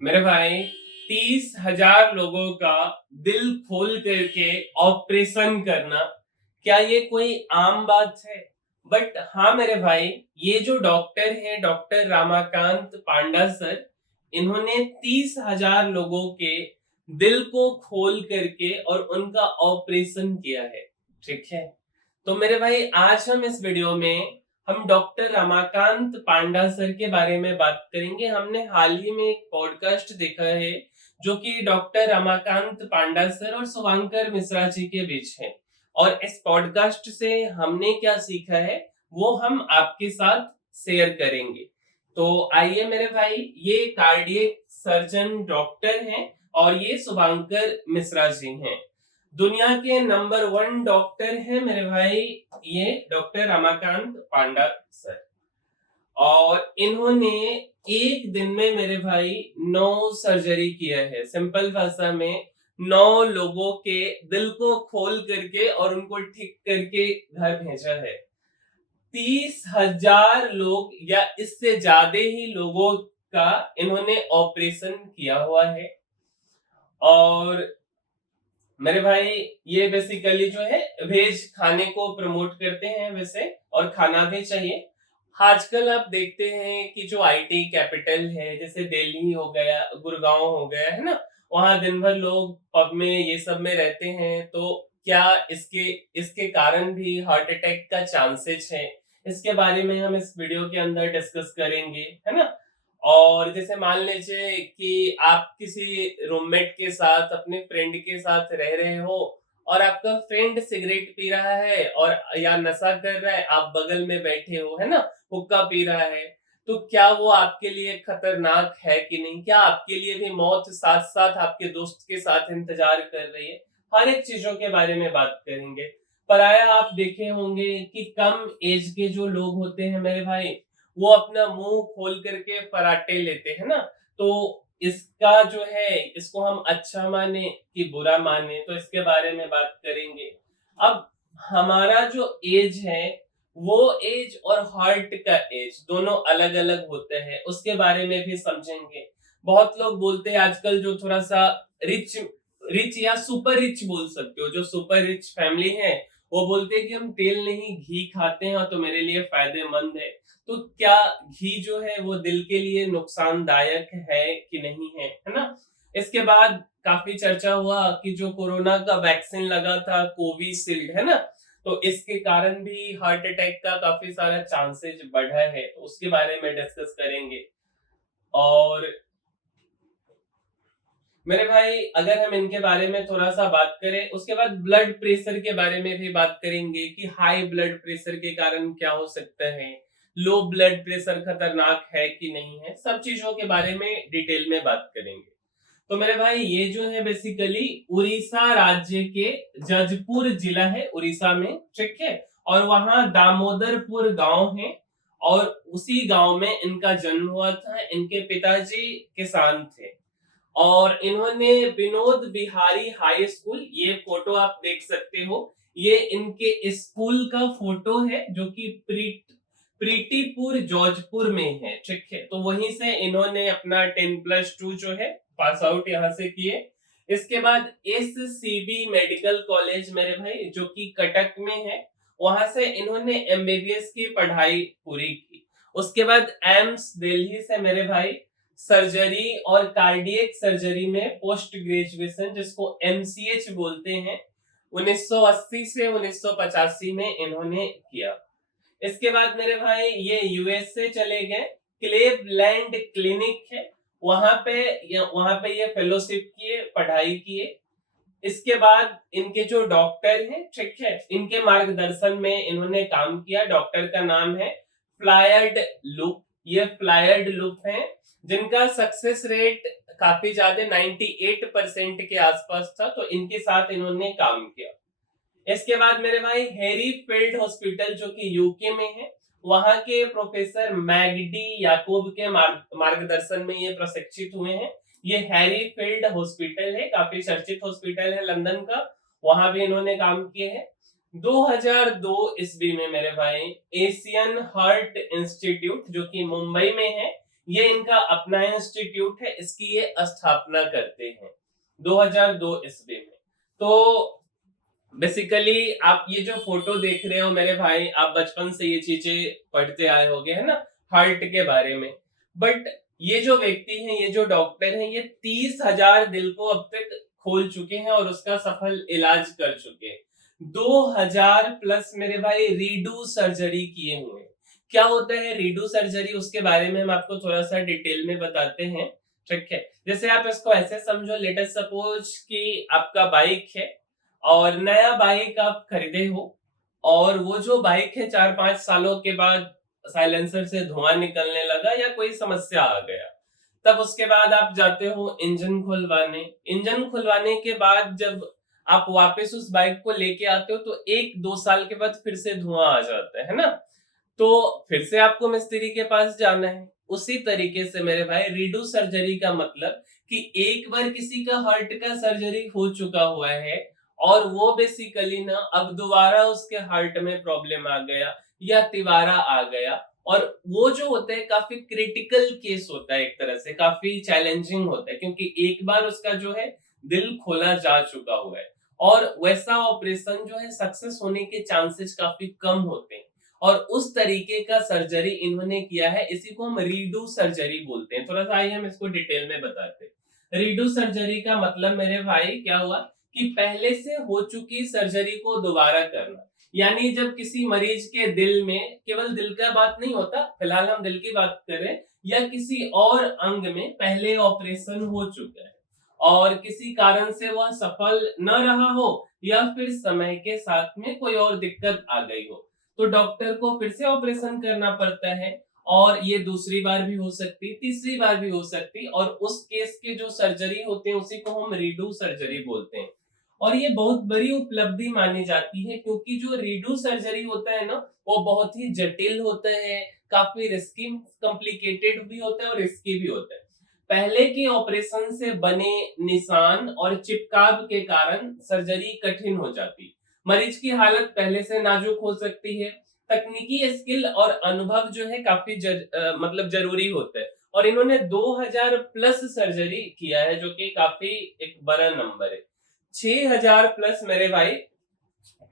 मेरे भाई 30,000 लोगों का दिल खोल करके ऑपरेशन करना, क्या ये कोई आम बात है? बट हाँ मेरे भाई, ये जो डॉक्टर है, डॉक्टर रमाकांत पांडा सर, इन्होंने 30,000 लोगों के दिल को खोल करके और उनका ऑपरेशन किया है। ठीक है, तो मेरे भाई आज हम इस वीडियो में हम डॉक्टर रमाकांत पांडा सर के बारे में बात करेंगे। हमने हाल ही में एक पॉडकास्ट देखा है जो कि डॉक्टर रमाकांत पांडा सर और शुभांकर मिश्रा जी के बीच है, और इस पॉडकास्ट से हमने क्या सीखा है वो हम आपके साथ शेयर करेंगे। तो आइए मेरे भाई, ये कार्डियक सर्जन डॉक्टर हैं और ये शुभांकर मिश्रा जी हैं। दुनिया के नंबर 1 डॉक्टर हैं मेरे भाई, ये डॉक्टर रमाकांत पांडा सर। और इन्होंने एक दिन में मेरे भाई 9 सर्जरी किया है। सिंपल भाषा में 9 लोगों के दिल को खोल करके और उनको ठीक करके घर भेजा है। 30,000 लोग या इससे ज्यादा ही लोगों का इन्होंने ऑपरेशन किया हुआ है। और मेरे भाई ये बेसिकली जो है वेज खाने को प्रमोट करते हैं वैसे, और खाना भी चाहिए। आजकल आप देखते हैं कि जो आईटी कैपिटल है, जैसे दिल्ली हो गया, गुड़गांव हो गया, है ना, वहां दिन भर लोग पब में ये सब में रहते हैं। तो क्या इसके इसके कारण भी हार्ट अटैक का चांसेस है? इसके बारे में हम इस वीडियो के अंदर डिस्कस करेंगे, है ना। और जैसे मान लीजिए कि आप किसी रूममेट के साथ, अपने फ्रेंड के साथ रह रहे हो और आपका फ्रेंड सिगरेट पी रहा है और या नशा कर रहा है, आप बगल में बैठे हो, है ना, हुक्का पी रहा है, तो क्या वो आपके लिए खतरनाक है कि नहीं? क्या आपके लिए भी मौत साथ साथ आपके दोस्त के साथ इंतजार कर रही है? हर एक चीजों के बारे में बात करेंगे। पराया आप देखे होंगे कि कम एज के जो लोग होते हैं मेरे भाई, वो अपना मुंह खोल करके फराटे लेते हैं ना। तो इसका जो है, इसको हम अच्छा माने कि बुरा माने, तो इसके बारे में बात करेंगे। अब हमारा जो एज है, वो एज और हार्ट का एज दोनों अलग अलग होते हैं, उसके बारे में भी समझेंगे। बहुत लोग बोलते हैं आजकल, जो थोड़ा सा रिच रिच या सुपर रिच बोल सकते हो, जो सुपर रिच फैमिली है, वो बोलते हैं कि हम तेल नहीं घी खाते हैं तो मेरे लिए फायदेमंद है। तो क्या घी जो है वो दिल के लिए नुकसानदायक है कि नहीं है, है ना। इसके बाद काफी चर्चा हुआ कि जो कोरोना का वैक्सीन लगा था, कोविशील्ड, है ना, तो इसके कारण भी हार्ट अटैक का काफी सारा चांसेस बढ़ा है, तो उसके बारे में डिस्कस करेंगे। और मेरे भाई अगर हम इनके बारे में थोड़ा सा बात करें, उसके बाद ब्लड प्रेशर के बारे में भी बात करेंगे कि हाई ब्लड प्रेशर के कारण क्या हो सकता है, लो ब्लड प्रेशर खतरनाक है कि नहीं है, सब चीजों के बारे में डिटेल में बात करेंगे। तो मेरे भाई ये जो है बेसिकली उड़ीसा राज्य के जजपुर जिला है, उड़ीसा में, ठीक है। और वहां दामोदरपुर गांव है, और उसी गांव में इनका जन्म हुआ था। इनके पिताजी किसान थे, और इन्होंने विनोद बिहारी हाई स्कूल, ये फोटो आप देख सकते हो, ये इनके स्कूल का फोटो है जो कि प्रीतिपुर जौजपुर में है, ठीक है। तो वहीं से इन्होंने अपना 10+2 जो है पास आउट यहाँ से किए। इसके बाद एससीबी मेडिकल कॉलेज मेरे भाई, जो कि कटक में है, वहां से इन्होंने एमबीबीएस की पढ़ाई पूरी की। उसके बाद एम्स दिल्ली से मेरे भाई सर्जरी और कार्डियक सर्जरी में पोस्ट ग्रेजुएशन, जिसको एमसीएच बोलते हैं, 1980 से 1985 में इन्होंने किया। इसके बाद मेरे भाई ये यूएस से चले गए, क्लेवलैंड क्लिनिक है, वहां पे ये फेलोशिप किए, पढ़ाई किए। इसके बाद इनके जो डॉक्टर हैं, ठीक है, इनके मार्गदर्शन में इन्होंने काम किया। डॉक्टर का नाम है फ्लायर्ड लुप, ये फ्लायर्ड लुप है, जिनका सक्सेस रेट काफी ज्यादा 98% के आसपास था, तो इनके साथ इन्होंने काम किया। इसके बाद मेरे भाई हैरी फील्ड हॉस्पिटल, जो कि यूके में है, वहां के प्रोफेसर मैगडी याकूब के मार्गदर्शन में ये प्रशिक्षित हुए हैं। ये हैरी फील्ड हॉस्पिटल है, काफी चर्चित हॉस्पिटल है लंदन का, वहां भी इन्होंने काम किए हैं। 2002 ईस्वी में मेरे भाई एशियन हार्ट इंस्टीट्यूट, जो कि मुंबई में है, ये इनका अपना इंस्टीट्यूट है, इसकी ये स्थापना करते हैं 2002 ईस्वी में। तो बेसिकली आप ये जो फोटो देख रहे हो मेरे भाई, आप बचपन से ये चीजें पढ़ते आए होगे, है ना, हार्ट के बारे में। बट ये जो व्यक्ति हैं, ये जो डॉक्टर हैं, ये 30,000 दिल को अब तक खोल चुके हैं और उसका सफल इलाज कर चुके हैं। 2000 प्लस मेरे भाई रीडू सर्जरी किए हुए हैं। क्या होता है रीडू सर्जरी, उसके बारे में हम आपको थोड़ा सा डिटेल में बताते हैं। ठीक है, जैसे आप इसको ऐसे समझो, लेट अस सपोज कि आपका बाइक है और नया बाइक आप खरीदे हो, और वो जो बाइक है 4-5 सालों के बाद साइलेंसर से धुआं निकलने लगा या कोई समस्या आ गया, तब उसके बाद आप जाते हो इंजन खुलवाने। इंजन खुलवाने के बाद जब आप वापस उस बाइक को लेके आते हो तो 1-2 साल के बाद फिर से धुआं आ जाता है ना, तो फिर से आपको मिस्त्री के पास जाना है। उसी तरीके से मेरे भाई रीडू सर्जरी का मतलब कि एक बार किसी का हार्ट का सर्जरी हो चुका हुआ है और वो बेसिकली ना अब दोबारा उसके हार्ट में प्रॉब्लम आ गया या तिवारा आ गया, और वो जो होता है काफी क्रिटिकल केस होता है, एक तरह से काफी चैलेंजिंग होता है, क्योंकि एक बार उसका जो है दिल खोला जा चुका हुआ है और वैसा ऑपरेशन जो है सक्सेस होने के चांसेस काफी कम होते हैं। और उस तरीके का सर्जरी इन्होंने किया है, इसी को हम रीडू सर्जरी बोलते हैं। थोड़ा सा आइए हम इसको डिटेल में बताते हैं। रीडू सर्जरी का मतलब मेरे भाई क्या हुआ कि पहले से हो चुकी सर्जरी को दोबारा करना। यानी जब किसी मरीज के दिल में, केवल दिल का बात नहीं होता, फिलहाल हम दिल की बात करें, या किसी और अंग में पहले ऑपरेशन हो चुका है और किसी कारण से वह सफल न रहा हो या फिर समय के साथ में कोई और दिक्कत आ गई हो, तो डॉक्टर को फिर से ऑपरेशन करना पड़ता है। और ये दूसरी बार भी हो सकती, तीसरी बार भी हो सकती, और उस केस के जो सर्जरी होते हैं उसी को हम रीडू सर्जरी बोलते हैं। और ये बहुत बड़ी उपलब्धि मानी जाती है, क्योंकि जो रीडू सर्जरी होता है ना, वो बहुत ही जटिल होता है, काफी रिस्की, कॉम्प्लिकेटेड भी होता है और रिस्की भी होता है। पहले के ऑपरेशन से बने निशान और चिपकाव के कारण सर्जरी कठिन हो जाती, मरीज की हालत पहले से नाजुक हो सकती है, तकनीकी स्किल और अनुभव जो है काफी मतलब जरूरी होता है। और इन्होंने 2000 प्लस सर्जरी किया है, जो कि काफी एक बड़ा नंबर है। 6000 प्लस मेरे भाई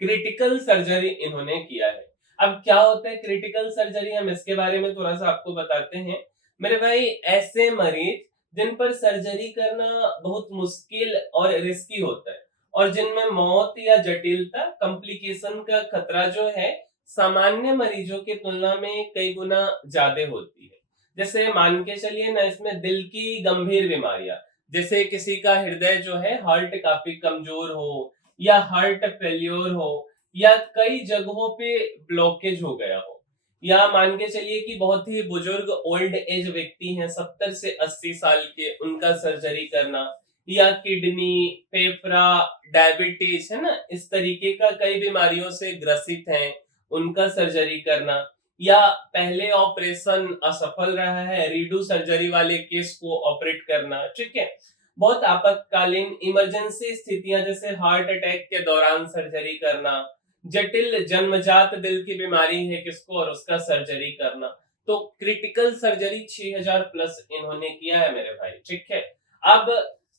क्रिटिकल सर्जरी इन्होंने किया है। अब क्या होता है क्रिटिकल सर्जरी, हम इसके बारे में थोड़ा सा आपको बताते हैं। मेरे भाई ऐसे मरीज जिन पर सर्जरी करना बहुत मुश्किल और रिस्की होता है, और जिनमें मौत या जटिलता, कॉम्प्लिकेशन का खतरा जो है सामान्य मरीजों की तुलना में कई गुना ज्यादा होती है। जैसे मान के चलिए ना, इसमें दिल की गंभीर बीमारियां, जैसे किसी का हृदय जो है, हार्ट काफी कमजोर हो, या हार्ट फेल्योर हो, या कई जगहों पे ब्लॉकेज हो गया हो, या मान के चलिए कि बहुत ही बुजुर्ग ओल्ड एज व्यक्ति हैं, 70 से 80 साल के, उनका सर्जरी करना, या किडनी, फेफड़ा, डायबिटीज, है ना, इस तरीके का कई बीमारियों से ग्रसित हैं, उनका सर्जरी करना, या पहले ऑपरेशन असफल रहा है, रीडू सर्जरी वाले केस को ऑपरेट करना। ठीक है, बहुत आपातकालीन इमरजेंसी स्थितियां, जैसे हार्ट अटैक के दौरान सर्जरी करना, जटिल जन्मजात दिल की बीमारी है किसको और उसका सर्जरी करना। तो क्रिटिकल सर्जरी 6000 प्लस इन्होंने किया है मेरे भाई। ठीक है, अब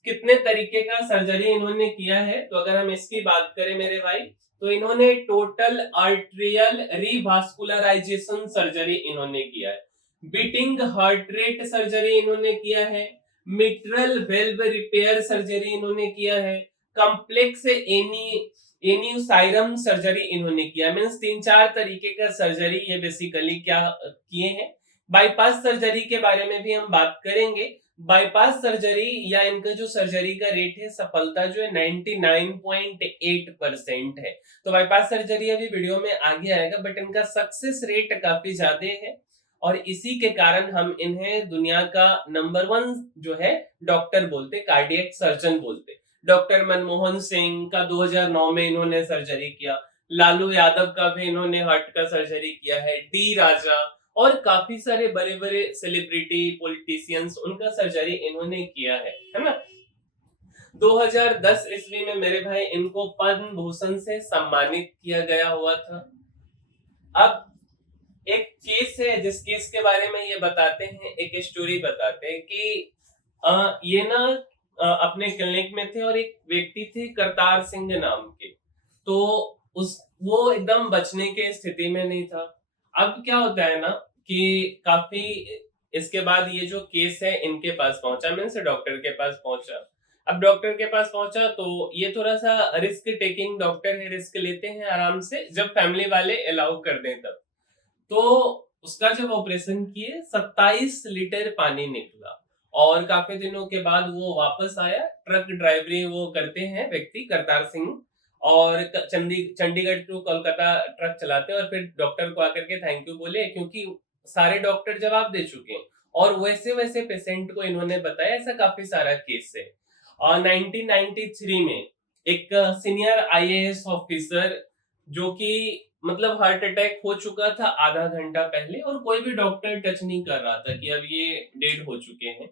कितने तरीके का सर्जरी इन्होंने किया है, तो अगर हम इसकी बात करें मेरे भाई, तो इन्होंने टोटल आर्टरियल रिवास्कुलराइजेशन सर्जरी इन्होंने किया है, बीटिंग हार्ट रेट सर्जरी इन्होंने किया है, मिट्रल वेल्व रिपेयर सर्जरी इन्होंने किया है, कॉम्प्लेक्स एनियोसाइरम सर्जरी इन्होंने किया। मींस 3-4 तरीके का सर्जरी ये बेसिकली क्या किए हैं। बाईपास सर्जरी के बारे में भी हम बात करेंगे। बाईपास सर्जरी या इनका जो सर्जरी का रेट है, सफलता जो है 99.8% है। तो बाईपास सर्जरी अभी वीडियो में आगे आएगा, बट इनका सक्सेस रेट काफी ज्यादा है, और इसी के कारण हम इन्हें दुनिया का नंबर 1 जो है डॉक्टर बोलते, कार्डियक सर्जन बोलते। डॉक्टर मनमोहन सिंह का 2009 में इन्होंने सर्जरी किया, लालू यादव का भी इन्होंने हार्ट का सर्जरी किया है, डी राजा और काफी सारे बड़े बड़े सेलिब्रिटी पॉलिटिशियंस, उनका सर्जरी इन्होंने किया है ना। 2010 ईस्वी में मेरे भाई इनको पद्म भूषण से सम्मानित किया गया हुआ था। अब एक केस है जिस केस के बारे में ये बताते हैं, एक स्टोरी बताते हैं कि ये ना अपने क्लिनिक में थे और एक व्यक्ति थे करतार सिंह नाम के। तो उस वो एकदम बचने के स्थिति में नहीं था। अब क्या होता है ना कि काफी इसके बाद ये जो केस है इनके पास पहुंचा, मीन्स डॉक्टर के पास पहुंचा। अब डॉक्टर के पास पहुंचा तो ये थोड़ा सा रिस्क टेकिंग डॉक्टर है, रिस्क लेते हैं आराम से जब फैमिली वाले अलाउ कर दें तब। तो उसका जब ऑपरेशन किए 27 लीटर पानी निकला और काफी दिनों के बाद वो वापस आया। ट्रक ड्राइवरी वो करते हैं व्यक्ति करतार सिंह, और चंडीगढ़ टू कोलकाता ट्रक चलाते हैं, और फिर डॉक्टर को आकर के थैंक यू बोले क्योंकि सारे डॉक्टर जवाब दे चुके हैं और वैसे वैसे पेशेंट को इन्होंने बताया। ऐसा काफी सारा केस है। और 1993 में एक सीनियर आईएएस ऑफिसर जो कि मतलब हार्ट अटैक हो चुका था आधा घंटा पहले और कोई भी डॉक्टर टच नहीं कर रहा था कि अब ये डेड हो चुके हैं।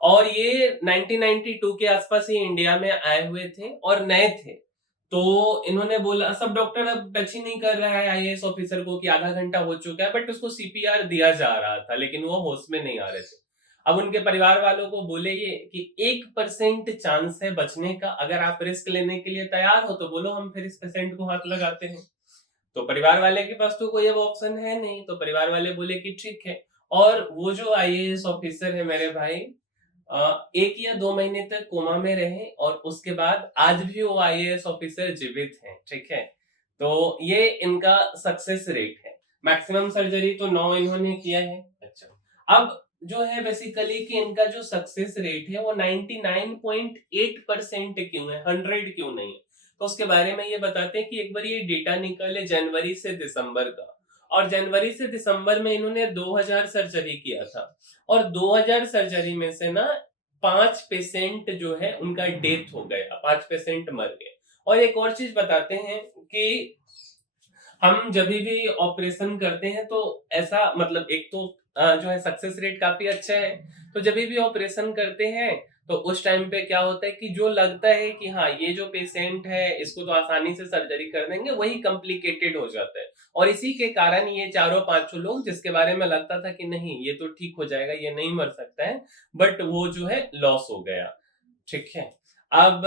और ये 1992 के आसपास ही इंडिया में आए हुए थे और नए थे। तो इन्होंने बोला, सब डॉक्टर अब टच ही नहीं कर रहा है आईएएस ऑफिसर को कि आधा घंटा हो चुका है, बट उसको सीपीआर दिया जा रहा था लेकिन वो होश में नहीं आ रहे थे। अब उनके परिवार वालों को बोले ये कि 1% चांस है बचने का, अगर आप रिस्क लेने के लिए तैयार हो तो बोलो, हम फिर इस पेशेंट को हाथ लगाते हैं। तो परिवार वाले के पास तो कोई अब ऑप्शन है नहीं, तो परिवार वाले बोले कि ठीक है। और वो जो आईएएस ऑफिसर है मेरे भाई, 1 या 2 महीने तक कोमा में रहे और उसके बाद आज भी वो आईएएस ऑफिसर जीवित हैं। ठीक है, तो ये इनका सक्सेस रेट है। मैक्सिमम सर्जरी तो 9 इन्होंने किया है। अच्छा, अब जो है बेसिकली कि इनका जो सक्सेस रेट है वो 99.8% क्यों है, 100 क्यों नहीं है? तो उसके बारे में ये बताते हैं कि एक बार ये डेटा निकले जनवरी से दिसंबर का, और जनवरी से दिसंबर में इन्होंने 2000 सर्जरी किया था और 2000 सर्जरी में से ना 5 पेशेंट जो है उनका डेथ हो गया, 5 पेशेंट मर गए। और एक और चीज बताते हैं कि हम जब भी ऑपरेशन करते हैं तो ऐसा मतलब एक तो जो है सक्सेस रेट काफी अच्छा है। तो जब भी ऑपरेशन करते हैं तो उस टाइम पे क्या होता है कि जो लगता है कि हाँ ये जो पेशेंट है इसको तो आसानी से सर्जरी कर देंगे, वही कॉम्प्लिकेटेड हो जाता है। और इसी के कारण ये चारों पांचों लोग जिसके बारे में लगता था कि नहीं ये तो ठीक हो जाएगा, ये नहीं मर सकता है, बट वो जो है लॉस हो गया। ठीक है, अब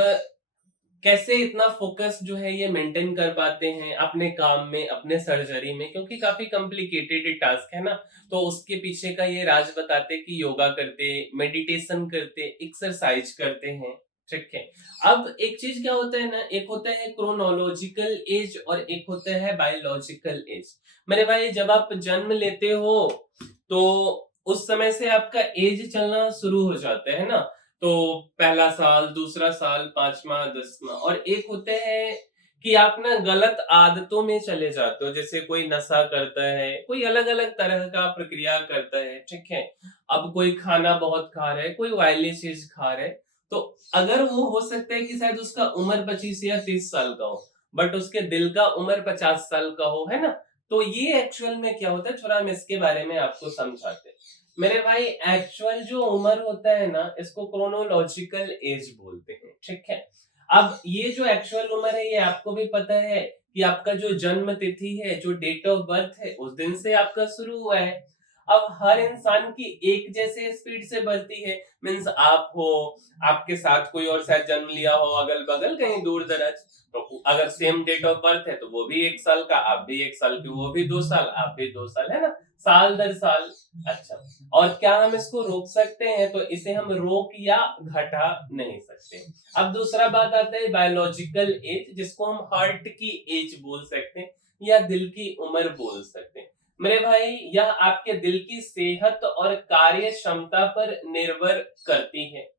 कैसे इतना फोकस जो है ये मेंटेन कर पाते हैं अपने काम में, अपने सर्जरी में, क्योंकि काफी कॉम्प्लिकेटेड टास्क है ना। तो उसके पीछे का ये राज बताते कि योगा करते, मेडिटेशन करते, एक्सरसाइज करते हैं। ठीक है, अब एक चीज क्या होता है ना, एक होता है क्रोनोलॉजिकल एज और एक होता है बायोलॉजिकल एज। मेरे भाई जब आप जन्म लेते हो तो उस समय से आपका एज चलना शुरू हो जाता है ना। तो पहला साल, दूसरा साल, 5वां, 10वां, और एक होते हैं कि आप ना गलत आदतों में चले जाते हो, जैसे कोई नशा करता है, कोई अलग अलग तरह का प्रक्रिया करता है। ठीक है, अब कोई खाना बहुत खा रहा है, कोई ऑयली चीज खा रहा है, तो अगर वो हो सकता है कि शायद उसका उम्र 25 या 30 साल का हो बट उसके दिल का उम्र 50 साल का हो, है ना। तो ये एक्चुअल में क्या होता है, थोड़ा हम इसके बारे में आपको समझाते हैं। मेरे भाई एक्चुअल जो उम्र होता है ना इसको क्रोनोलॉजिकल एज बोलते हैं। ठीक है, अब ये जो एक्चुअल उम्र है ये आपको भी पता है कि आपका जो जन्म तिथि है, जो डेट ऑफ बर्थ है, उस दिन से आपका शुरू हुआ है। अब हर इंसान की एक जैसे स्पीड से बढ़ती है, मीन्स आप हो, आपके साथ कोई और शायद जन्म लिया हो अगल बगल कहीं दूर दराज, तो अगर सेम डेट ऑफ बर्थ है तो वो भी 1 साल का, आप भी 1 साल की, वो भी 2 साल, आप भी 2 साल, है ना, साल दर साल। अच्छा, और क्या हम इसको रोक सकते हैं? तो इसे हम रोक या घटा नहीं सकते। अब दूसरा बात आता है बायोलॉजिकल एज, जिसको हम हार्ट की एज बोल सकते हैं या दिल की उम्र बोल सकते हैं। मेरे भाई यह आपके दिल की सेहत और कार्य क्षमता पर निर्भर करती है।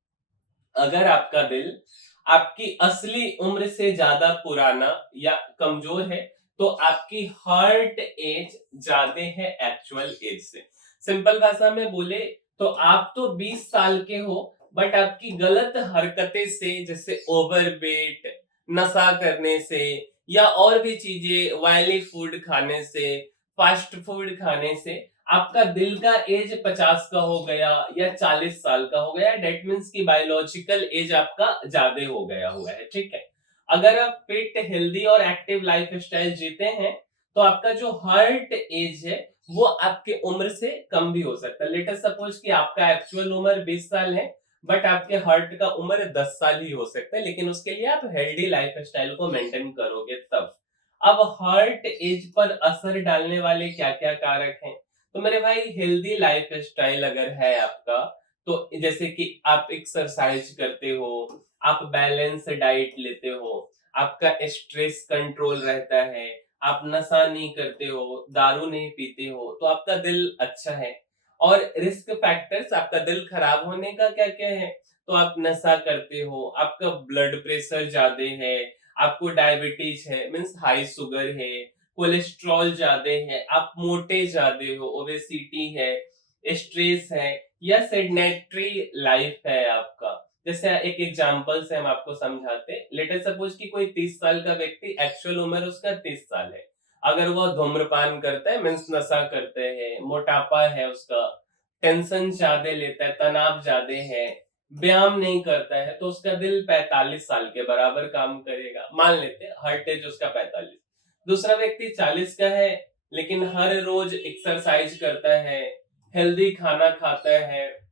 अगर आपका दिल आपकी असली उम्र से ज्यादा पुराना या कमजोर है तो आपकी हार्ट एज ज्यादा है एक्चुअल एज से। सिंपल भाषा में बोले तो आप तो 20 साल के हो बट आपकी गलत हरकतें से, जैसे ओवरवेट, नशा करने से या और भी चीजें, ऑयली फूड खाने से, फास्ट फूड खाने से आपका दिल का एज 50 का हो गया या 40 साल का हो गया। डेट मीन्स की बायोलॉजिकल एज आपका ज्यादा हो गया हुआ है। ठीक है, अगर आप फिट, हेल्दी और एक्टिव लाइफ स्टाइल जीते हैं तो आपका जो हार्ट एज है वो आपके उम्र से कम भी हो सकता है। लेट अस सपोज कि आपका एक्चुअल उम्र 20 साल है, बट आपके हार्ट का उम्र 10 साल ही हो सकता है, लेकिन उसके लिए आप हेल्दी लाइफस्टाइल को मेंटेन करोगे तब। अब हार्ट एज पर असर डालने वाले क्या-क्या कारक हैं? तो मेरे भाई हेल्दी लाइफस्टाइल अगर है आपका, तो जैसे कि आप एक्सरसाइज करते हो, आप बैलेंस डाइट लेते हो, आपका स्ट्रेस कंट्रोल रहता है, आप नशा नहीं करते हो, दारू नहीं पीते हो, तो आपका दिल अच्छा है। और रिस्क फैक्टर्स आपका दिल खराब होने का क्या-क्या है? तो आप नशा करते हो, आपका ब्लड प्रेशर ज्यादा है, आपको डायबिटीज है, मीन्स हाई शुगर है, कोलेस्ट्रॉल ज्यादा है, आप मोटे ज्यादा हो, ओबेसिटी है, स्ट्रेस है, या सेडेंटरी लाइफ है आपका। जैसे एक एग्जांपल से हम आपको समझाते हैं। लेट अस सपोज कि कोई 30 साल का व्यक्ति, एक्चुअल उम्र उसका 30 साल है। अगर वो धूम्रपान करता है, मीन्स नशा करते हैं, मोटापा है उसका, टेंशन ज्यादा लेता है, तनाव ज्यादा है, व्यायाम नहीं करता है, तो उसका दिल 45 साल के बराबर काम करेगा। मान लेते हैं हार्ट एज उसका 45। दूसरा व्यक्ति 40 का है, लेकिन हर रोज एक्सरसाइज करता है, हेल्दी खाना खाता है,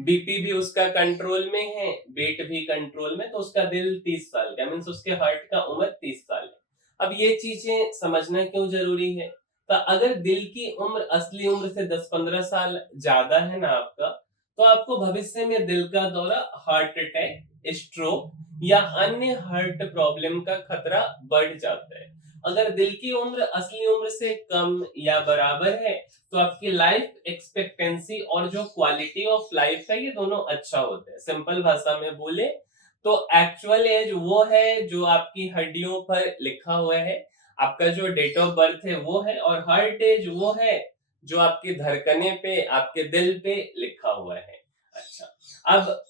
बीपी भी उसका कंट्रोल में है, वेट भी कंट्रोल में, तो उसका दिल 30 साल का, मीन्स उसके हार्ट का उम्र 30 साल है। अब ये चीजें समझना क्यों जरूरी है? तो अगर दिल की उम्र असली उम्र से 10-15 साल ज्यादा है ना आपका, तो आपको भविष्य में दिल का दौरा, हार्ट अटैक, स्ट्रोक या अन्य हार्ट प्रॉब्लम का खतरा बढ़ जाता है। अगर दिल की उम्र असली उम्र से कम या बराबर है, तो आपकी लाइफ एक्सपेक्टेंसी और जो क्वालिटी ऑफ लाइफ है, ये दोनों अच्छा होता है। सिंपल भाषा में बोले तो एक्चुअल एज वो है जो आपकी हड्डियों पर लिखा हुआ है, आपका जो डेट ऑफ बर्थ है वो है, और हार्ट एज वो है जो आपकी धड़कने पे, आपके दिल पे लिखा हुआ है। अच्छा, अब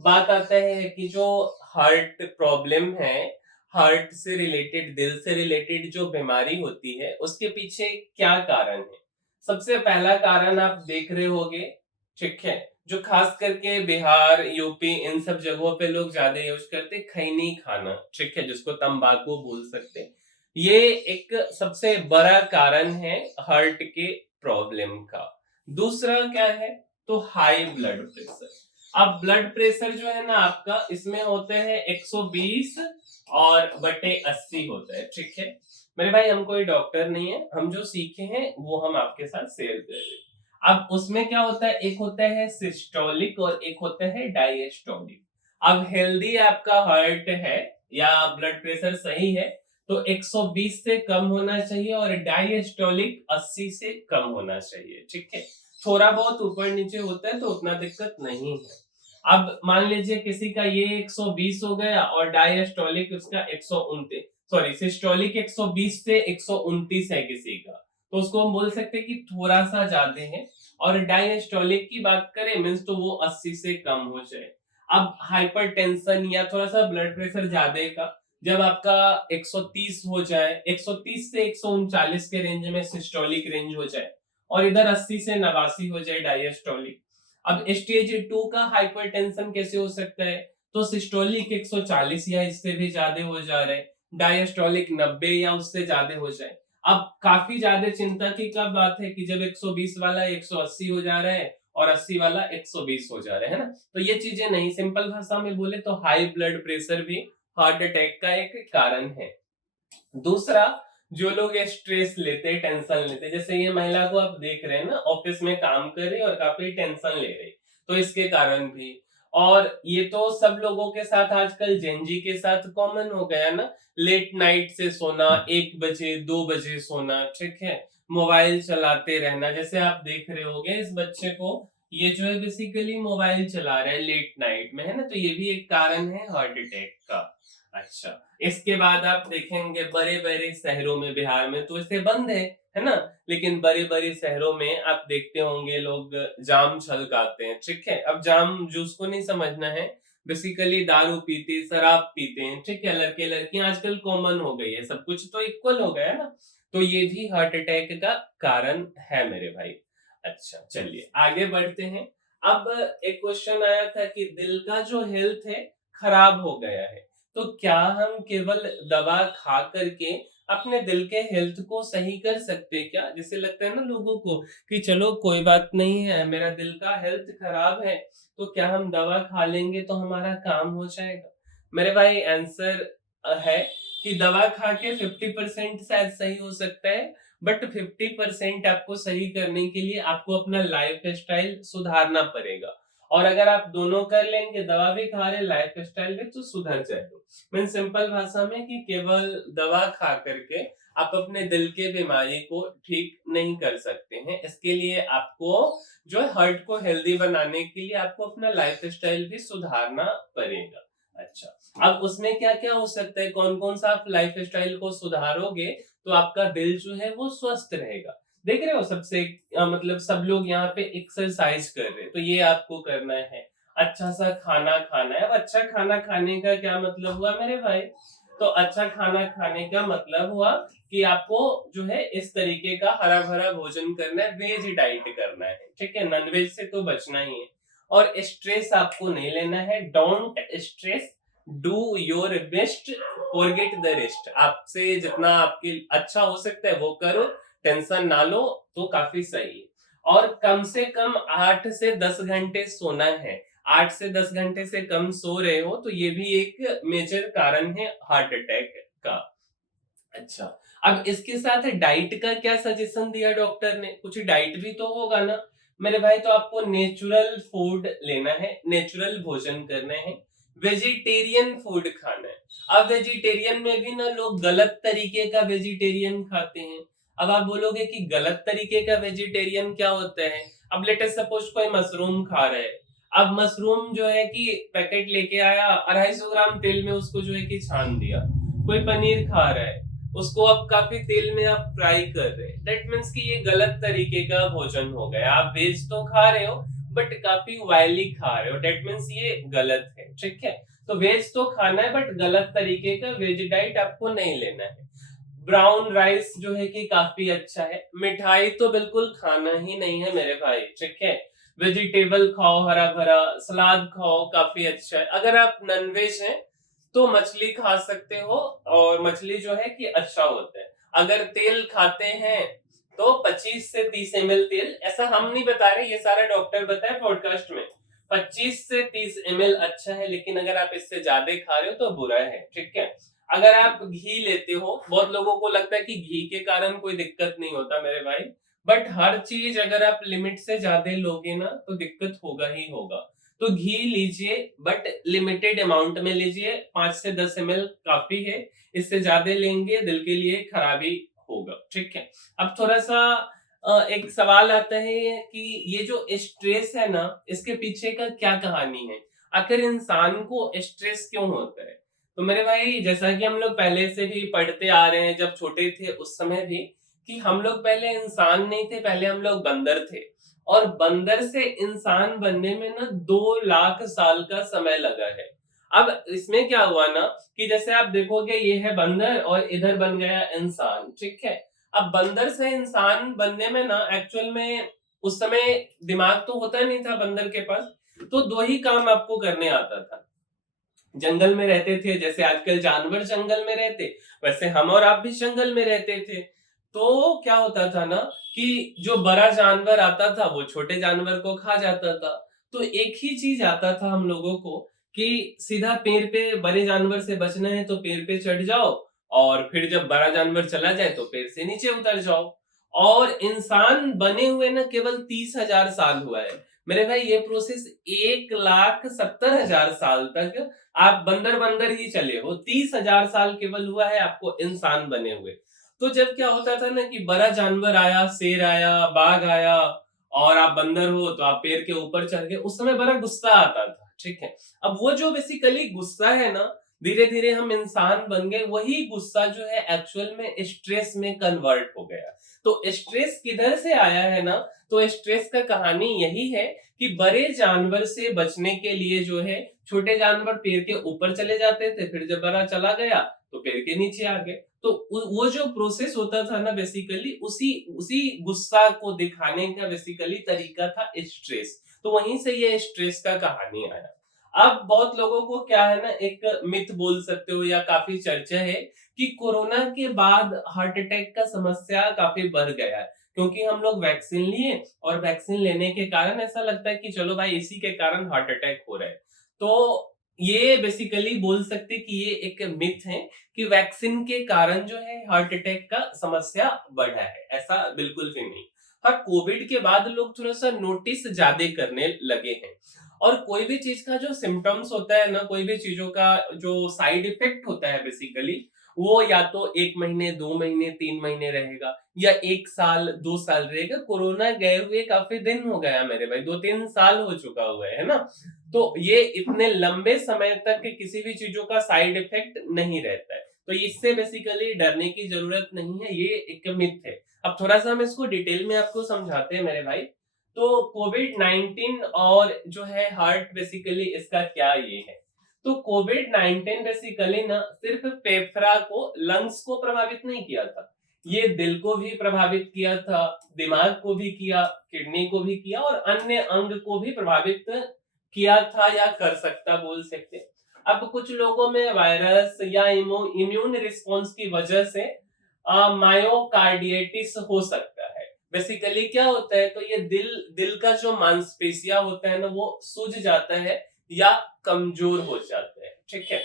बात आता है कि जो हार्ट प्रॉब्लम है, हार्ट से रिलेटेड, दिल से रिलेटेड जो बीमारी होती है, उसके पीछे क्या कारण है? सबसे पहला कारण आप देख रहे होगे, ठीक है, जो खास करके बिहार, यूपी, इन सब जगहों पे लोग ज्यादा यूज करते, खैनी खाना, ठीक है, जिसको तंबाकू बोल सकते हैं। ये एक सबसे बड़ा कारण है हार्ट के प्रॉब्लम का। दूसरा क्या है? तो हाई ब्लड प्रेशर। अब ब्लड प्रेशर जो है ना आपका, इसमें होते हैं 120 और बटे 80 होता है, ठीक है। मेरे भाई हम कोई डॉक्टर नहीं है, हम जो सीखे हैं वो हम आपके साथ शेयर कर रहे हैं। अब उसमें क्या होता है, एक होता है सिस्टोलिक और एक होता है डायस्टोलिक। अब हेल्दी आपका हार्ट है या ब्लड प्रेशर सही है, तो 120 से कम होना चाहिए, और डायस्टोलिक 80 से कम होना चाहिए, ठीक है। थोड़ा बहुत ऊपर नीचे होता है तो उतना दिक्कत नहीं है। अब मान लीजिए किसी का ये 120 हो गया और डायस्टोलिक उसका 129, सॉरी सिस्टोलिक 120 से 129 है किसी का, तो उसको हम बोल सकते हैं कि थोड़ा सा ज्यादा है। और डायस्टोलिक की बात करें मीन्स तो वो 80 से कम हो जाए। अब हाइपरटेंशन या थोड़ा सा ब्लड प्रेशर ज्यादा का, जब आपका 130 हो जाए, 130 से 139 के रेंज में सिस्टोलिक रेंज हो जाए, और इधर 80 से 89 हो जाए डायस्टोलिक। अब स्टेज 2 का हाइपरटेंशन कैसे हो सकता है? तो सिस्टोलिक 140 या इससे भी ज्यादा हो जा रहे हैं, डायस्टोलिक 90 या उससे ज्यादा हो जाए। अब काफी ज्यादा चिंता की कब बात है कि जब 120 वाला 180 हो जा रहा है और 80 वाला 120 हो जा रहा है ना। तो ये चीजें नहीं, सिंपल भाषा में बोले तो हाई ब्लड प्रेशर भी हार्ट अटैक का एक कारण है। दूसरा, जो लोग स्ट्रेस लेते, टेंशन लेते, जैसे ये महिला को आप देख रहे हैं ना, ऑफिस में काम कर रही है और काफी टेंशन ले रही, तो इसके कारण भी। और ये तो सब लोगों के साथ आजकल जेनजी के साथ कॉमन हो गया ना, लेट नाइट से सोना, 1 बजे 2 बजे सोना, ठीक है, मोबाइल चलाते रहना। जैसे आप देख रहे होगे इस बच्चे को, ये जो है बेसिकली मोबाइल चला रहा है लेट नाइट में, है ना, तो ये भी एक कारण है हार्ट अटैक का। अच्छा, इसके बाद आप देखेंगे बड़े बड़े शहरों में, बिहार में तो इसे बंद है ना, लेकिन बड़े बड़े शहरों में आप देखते होंगे लोग जाम छलकाते हैं, ठीक है। अब जाम जूस को नहीं समझना है, बेसिकली दारू पीते, शराब पीते हैं, ठीक है, लड़के लड़कियां आजकल कॉमन हो गई है, सब कुछ तो इक्वल हो गया है ना, तो ये भी हार्ट अटैक का कारण है मेरे भाई। अच्छा, चलिए आगे बढ़ते हैं। अब एक क्वेश्चन आया था कि दिल का जो हेल्थ है खराब हो गया है, तो क्या हम केवल दवा खा करके अपने दिल के हेल्थ को सही कर सकते हैं क्या? जैसे लगता है ना लोगों को कि चलो कोई बात नहीं है, मेरा दिल का हेल्थ खराब है, तो क्या हम दवा खा लेंगे तो हमारा काम हो जाएगा? मेरे भाई आंसर है कि दवा खा के 50% शायद सही हो सकता है, बट 50% आपको सही करने के लिए आपको अपना लाइफस्टाइल सुधारना पड़ेगा। और अगर आप दोनों कर लेंगे, दवा भी खा रहे, लाइफस्टाइल भी, तो सुधर जाएगा। मीन सिंपल भाषा में कि केवल दवा खा करके आप अपने दिल के बीमारी को ठीक नहीं कर सकते हैं। इसके लिए आपको जो है हार्ट को हेल्दी बनाने के लिए आपको अपना लाइफस्टाइल भी सुधारना पड़ेगा। अच्छा, अब उसमें क्या-क्या हो सकता है, कौन-कौन सा आप लाइफस्टाइल को सुधारोगे तो आपका दिल जो है वो स्वस्थ रहेगा। देख रहे हो सबसे मतलब सब लोग यहाँ पे एक्सरसाइज कर रहे हैं, तो ये आपको करना है। अच्छा सा खाना खाना है। अब अच्छा खाना खाने का क्या मतलब हुआ मेरे भाई? तो अच्छा खाना खाने का मतलब हुआ कि आपको जो है इस तरीके का हरा-भरा भोजन करना है, वेज डाइट करना है, ठीक है? नॉनवेज से तो बचना ही है। और स्ट्रेस आपको नहीं लेना है, don't stress, do your best, forget the rest. आपसे जितना आपके अच्छा हो सकता है वो करो, टेंशन ना लो, तो काफी सही है। और कम से कम 8 से 10 घंटे सोना है। 8 से 10 घंटे से कम सो रहे हो तो ये भी एक मेजर कारण है हार्ट अटैक का। अच्छा, अब इसके साथ डाइट का क्या सजेशन दिया डॉक्टर ने? कुछ डाइट भी तो होगा ना मेरे भाई? तो आपको नेचुरल फूड लेना है, नेचुरल भोजन करना है, वेजिटेरियन फूड खाना है। अब वेजिटेरियन में भी ना लोग गलत तरीके का वेजिटेरियन खाते हैं। अब आप बोलोगे कि गलत तरीके का वेजिटेरियन क्या होता है? अब लेट अस सपोज कोई मशरूम खा रहा है। अब मशरूम जो है कि पैकेट लेके आया, 250 ग्राम तेल में उसको जो है कि छान दिया। कोई पनीर खा रहा है, उसको अब काफी तेल में आप फ्राई कर रहे हैं। दैट मीन्स कि ये गलत तरीके का भोजन हो गया। आप वेज तो खा रहे हो बट काफी ऑयली खा रहे हो, दैट मीन्स ये गलत है, ठीक है? तो वेज तो खाना है बट गलत तरीके का वेज डाइट आपको नहीं लेना है। ब्राउन राइस जो है कि काफी अच्छा है। मिठाई तो बिल्कुल खाना ही नहीं है मेरे भाई, ठीक है? वेजिटेबल खाओ, हरा भरा सलाद खाओ, काफी अच्छा है। अगर आप नॉनवेज हैं तो मछली खा सकते हो, और मछली जो है कि अच्छा होता है। अगर तेल खाते हैं तो 25 से 30 ml तेल, ऐसा हम नहीं बता रहे, ये सारा डॉक्टर बताए पॉडकास्ट में। 25 से 30 ml अच्छा है, लेकिन अगर आप इससे ज्यादा खा रहे हो तो बुरा है, ठीक है? अगर आप घी लेते हो, बहुत लोगों को लगता है कि घी के कारण कोई दिक्कत नहीं होता मेरे भाई, बट हर चीज अगर आप लिमिट से ज्यादा लोगे ना तो दिक्कत होगा ही होगा। तो घी लीजिए बट लिमिटेड अमाउंट में लीजिए, 5 से 10 ml काफी है। इससे ज्यादा लेंगे दिल के लिए खराबी होगा, ठीक है? अब थोड़ा सा एक सवाल आता है कि ये जो स्ट्रेस है ना, इसके पीछे का क्या कहानी है? आखिर इंसान को स्ट्रेस क्यों होता है? तो मेरे भाई जैसा कि हम लोग पहले से भी पढ़ते आ रहे हैं, जब छोटे थे उस समय भी, कि हम लोग पहले इंसान नहीं थे, पहले हम लोग बंदर थे। और बंदर से इंसान बनने में ना 2 लाख साल का समय लगा है। अब इसमें क्या हुआ ना कि जैसे आप देखोगे ये है बंदर और इधर बन गया इंसान, ठीक है? अब बंदर से इंसान बनने में ना एक्चुअल में उस समय दिमाग तो होता नहीं था बंदर के पास, तो 2 ही काम आपको करने आता था। जंगल में रहते थे, जैसे आजकल जानवर जंगल में रहते, वैसे हम और आप भी जंगल में रहते थे। तो क्या होता था ना कि जो बड़ा जानवर आता था वो छोटे जानवर को खा जाता था। तो एक ही चीज आता था हम लोगों को कि सीधा पेड़ पे, बड़े जानवर से बचना है तो पेड़ पे चढ़ जाओ, और फिर जब बड़ा जानवर चला जाए तो पेड़ से नीचे उतर जाओ। और इंसान बने हुए ना केवल 30,000 साल हुआ है मेरे भाई। ये प्रोसेस 1,70,000 साल तक आप बंदर बंदर ही चले हो। 30,000 साल केवल हुआ है आपको इंसान बने हुए। तो जब क्या होता था ना कि बड़ा जानवर आया, शेर आया, बाघ आया, और आप बंदर हो तो आप पेड़ के ऊपर चढ़ गए, उस समय बड़ा गुस्सा आता था, ठीक है? अब वो जो बेसिकली गुस्सा है ना, धीरे धीरे हम इंसान बन गए, वही गुस्सा जो है एक्चुअल में स्ट्रेस में कन्वर्ट हो गया। तो स्ट्रेस किधर से आया है ना, तो स्ट्रेस का कहानी यही है कि बड़े जानवर से बचने के लिए जो है छोटे जानवर पेड़ के ऊपर चले जाते थे, फिर जब बड़ा चला गया तो पेड़ के नीचे आ गए। तो वो जो प्रोसेस होता था ना बेसिकली, उसी उसी गुस्सा को दिखाने का बेसिकली तरीका था स्ट्रेस। तो वहीं से ये स्ट्रेस का कहानी आया। अब बहुत लोगों को क्या है ना, एक मिथ बोल सकते हो या काफी चर्चा है कि कोरोना के बाद हार्ट अटैक का समस्या काफी बढ़ गया है, क्योंकि हम लोग वैक्सीन लिए और वैक्सीन लेने के कारण ऐसा लगता है कि चलो भाई इसी के कारण हार्ट अटैक हो रहा है। तो ये बेसिकली बोल सकते कि ये एक मिथ है कि वैक्सीन के कारण जो है हार्ट अटैक का समस्या बढ़ा है, ऐसा बिल्कुल भी नहीं। हाँ, कोविड के बाद लोग थोड़ा सा नोटिस ज्यादा करने लगे हैं, और कोई भी चीज का जो सिम्टम्स होता है ना, कोई भी चीजों का जो साइड इफेक्ट होता है बेसिकली, वो या तो 1 महीने, 2 महीने, 3 महीने रहेगा, या 1 साल, 2 साल रहेगा। कोरोना गए हुए काफी दिन हो गया मेरे भाई, 2-3 साल हो चुका हुआ है ना। तो ये इतने लंबे समय तक किसी भी चीजों का साइड इफेक्ट नहीं रहता है, तो इससे बेसिकली डरने की जरूरत नहीं है, ये एक मिथ है। अब थोड़ा सा हम इसको डिटेल में आपको समझाते हैं मेरे भाई। तो कोविड 19 और जो है हार्ट, बेसिकली इसका क्या ये है। तो कोविड 19 बेसिकली ना सिर्फ फेफड़ा को, लंग्स को प्रभावित नहीं किया था, ये दिल को भी प्रभावित किया था, दिमाग को भी किया, किडनी को भी किया, और अन्य अंग को भी प्रभावित किया था या कर सकता बोल सकते हैं। अब कुछ लोगों में वायरस या इम्यून रिस्पॉन्स की वजह से मायोकार्डियटिस हो सकता है। बेसिकली क्या होता है, तो ये दिल दिल का जो मांसपेशियां होता है ना, वो सूज जाता है या कमजोर हो जाता है, ठीक है।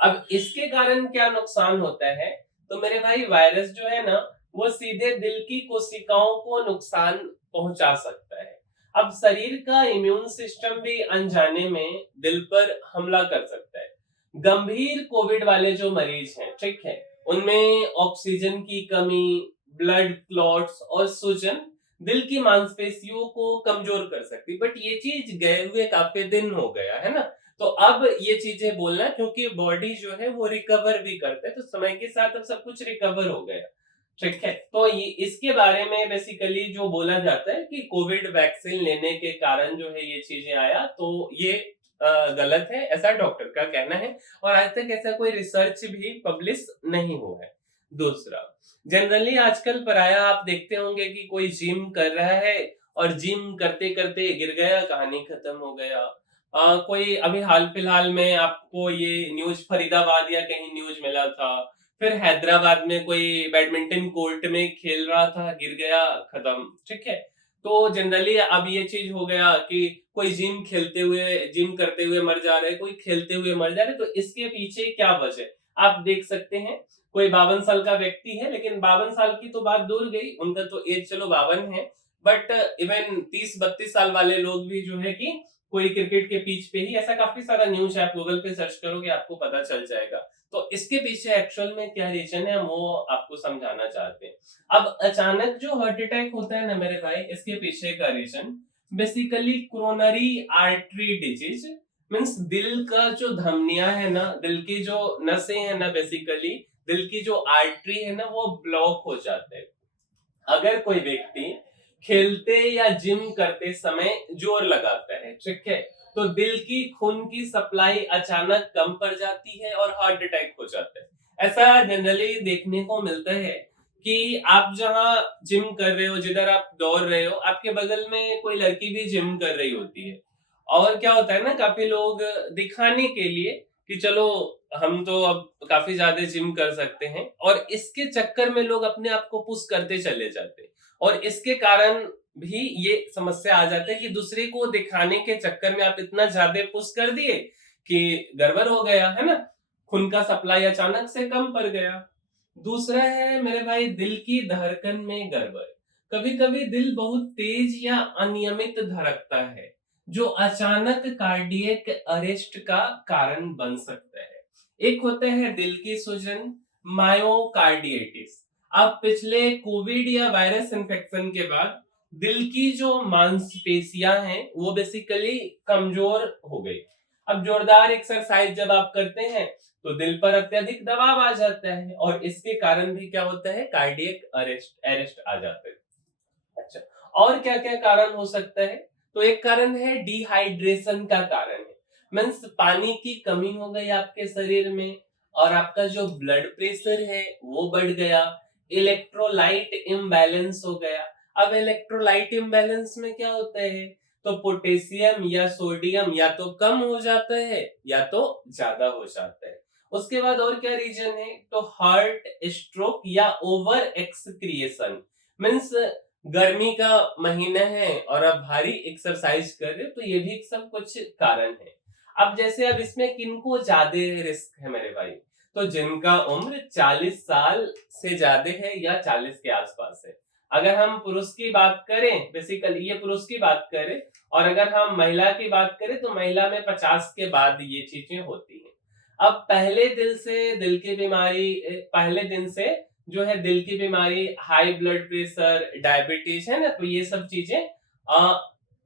अब इसके कारण क्या नुकसान होता है, तो मेरे भाई वायरस जो है ना, वो सीधे दिल की कोशिकाओं को नुकसान पहुंचा सकता है। अब शरीर का इम्यून सिस्टम भी अनजाने में दिल पर हमला कर सकता है। गंभीर कोविड वाले जो मरीज हैं, ठीक है, उनमें ऑक्सीजन की कमी, ब्लड क्लॉट्स और सूजन दिल की मांसपेशियों को कमजोर कर सकती। बट ये चीज गए हुए काफी दिन हो गया है ना, तो अब ये चीजें बोलना, क्योंकि बॉडी जो है वो रिकवर भी करता है, तो समय के साथ अब सब कुछ रिकवर हो गया, ठीक है। तो ये इसके बारे में बेसिकली जो बोला जाता है कि कोविड वैक्सीन लेने के कारण जो है ये चीजें आया, तो ये गलत है, ऐसा डॉक्टर का कहना है, और आज तक ऐसा कोई रिसर्च भी पब्लिश नहीं हुआ है। दूसरा, जनरली आजकल पराया आप देखते होंगे कि कोई जिम कर रहा है और जिम करते करते गिर गया, कहानी खत्म हो गया। कोई अभी हाल फिलहाल में आपको ये न्यूज फरीदाबाद या कहीं न्यूज मिला था, फिर हैदराबाद में कोई बैडमिंटन कोर्ट में खेल रहा था, गिर गया, खत्म, ठीक है। तो जनरली अब ये चीज हो गया कि कोई जिम करते हुए मर जा रहे, कोई खेलते हुए मर जा रहे, तो इसके पीछे क्या वजह आप देख सकते हैं। कोई 52 साल का व्यक्ति है, लेकिन 52 साल की तो बात दूर गई, उनका तो एज चलो 52 है, बट इवन 30-32 साल वाले लोग भी जो है कि कोई क्रिकेट के पिच पे ही, ऐसा काफी सारा न्यूज है, आप गूगल पे सर्च करोगे आपको पता चल जाएगा। तो इसके पीछे एक्चुअल में क्या रीजन है, हम वो आपको समझाना चाहते हैं। अब अचानक जो हार्ट अटैक होता है ना मेरे भाई, इसके पीछे का reason basically coronary artery disease, means दिल का जो धमनियां है ना, दिल की जो नसें है ना, बेसिकली दिल की जो आर्टरी है ना, वो ब्लॉक हो जाते हैं। अगर कोई व्यक्ति खेलते या जिम करते समय जोर लगाता है, ठीक है, तो दिल की खून की सप्लाई अचानक कम पड़ जाती है और हार्ट अटैक हो जाता है। ऐसा जनरली देखने को मिलता है कि आप जहां जिम कर रहे हो, जिधर आप दौड़ रहे हो, आपके बगल में कोई लड़की भी जिम कर रही होती है, और क्या होता है ना, काफी लोग दिखाने के लिए कि चलो हम तो अब काफी ज्यादा जिम कर सकते हैं, और इसके चक्कर में लोग अपने आप को पुश करते चले जाते हैं, और इसके कारण भी ये समस्या आ जाता है कि दूसरे को दिखाने के चक्कर में आप इतना ज्यादा पुश कर दिए कि गड़बड़ हो गया, है ना, खून का सप्लाई अचानक से कम पड़ गया। दूसरा है मेरे भाई, दिल की धड़कन में गड़बड़। कभी कभी दिल बहुत तेज या अनियमित धड़कता है, जो अचानक कार्डियक अरेस्ट का कारण बन सकता है। एक होता है दिल की सूजन, मायोकार्डियटिस। अब पिछले कोविड या वायरस इन्फेक्शन के बाद दिल की जो मांसपेशियां हैं वो बेसिकली कमजोर हो गई। अब जोरदार एक्सरसाइज जब आप करते हैं तो दिल पर अत्यधिक दबाव आ जाता है, और इसके कारण भी क्या होता है, कार्डियक अरेस्ट अरेस्ट आ जाता है। अच्छा, और क्या क्या कारण हो सकता है, तो एक कारण है डिहाइड्रेशन का कारण है, मीन्स पानी की कमी हो गई आपके शरीर में, और आपका जो ब्लड प्रेशर है वो बढ़ गया, इलेक्ट्रोलाइट इम्बैलेंस हो गया। अब इलेक्ट्रोलाइट इम्बैलेंस में क्या होता है, तो पोटेशियम या सोडियम या तो कम हो जाता है या तो ज्यादा हो जाता है। उसके बाद और क्या रीजन है, तो हार्ट स्ट्रोक या ओवर एक्सक्रिएशन, मीन्स गर्मी का महीना है और आप भारी एक्सरसाइज कर रहे हो, तो ये भी सब कुछ कारण है। अब जैसे अब इसमें किनको ज्यादा रिस्क है मेरे भाई, तो जिनका उम्र 40 साल से ज्यादा है या 40 के आसपास है। अगर हम पुरुष की बात करें, बेसिकली ये पुरुष की बात करें, और अगर हम महिला की बात करें तो महिला में 50 के बाद ये चीजें होती हैं। अब पहले दिन से जो है दिल की बीमारी, हाई ब्लड प्रेशर, डायबिटीज है ना, तो ये सब चीजें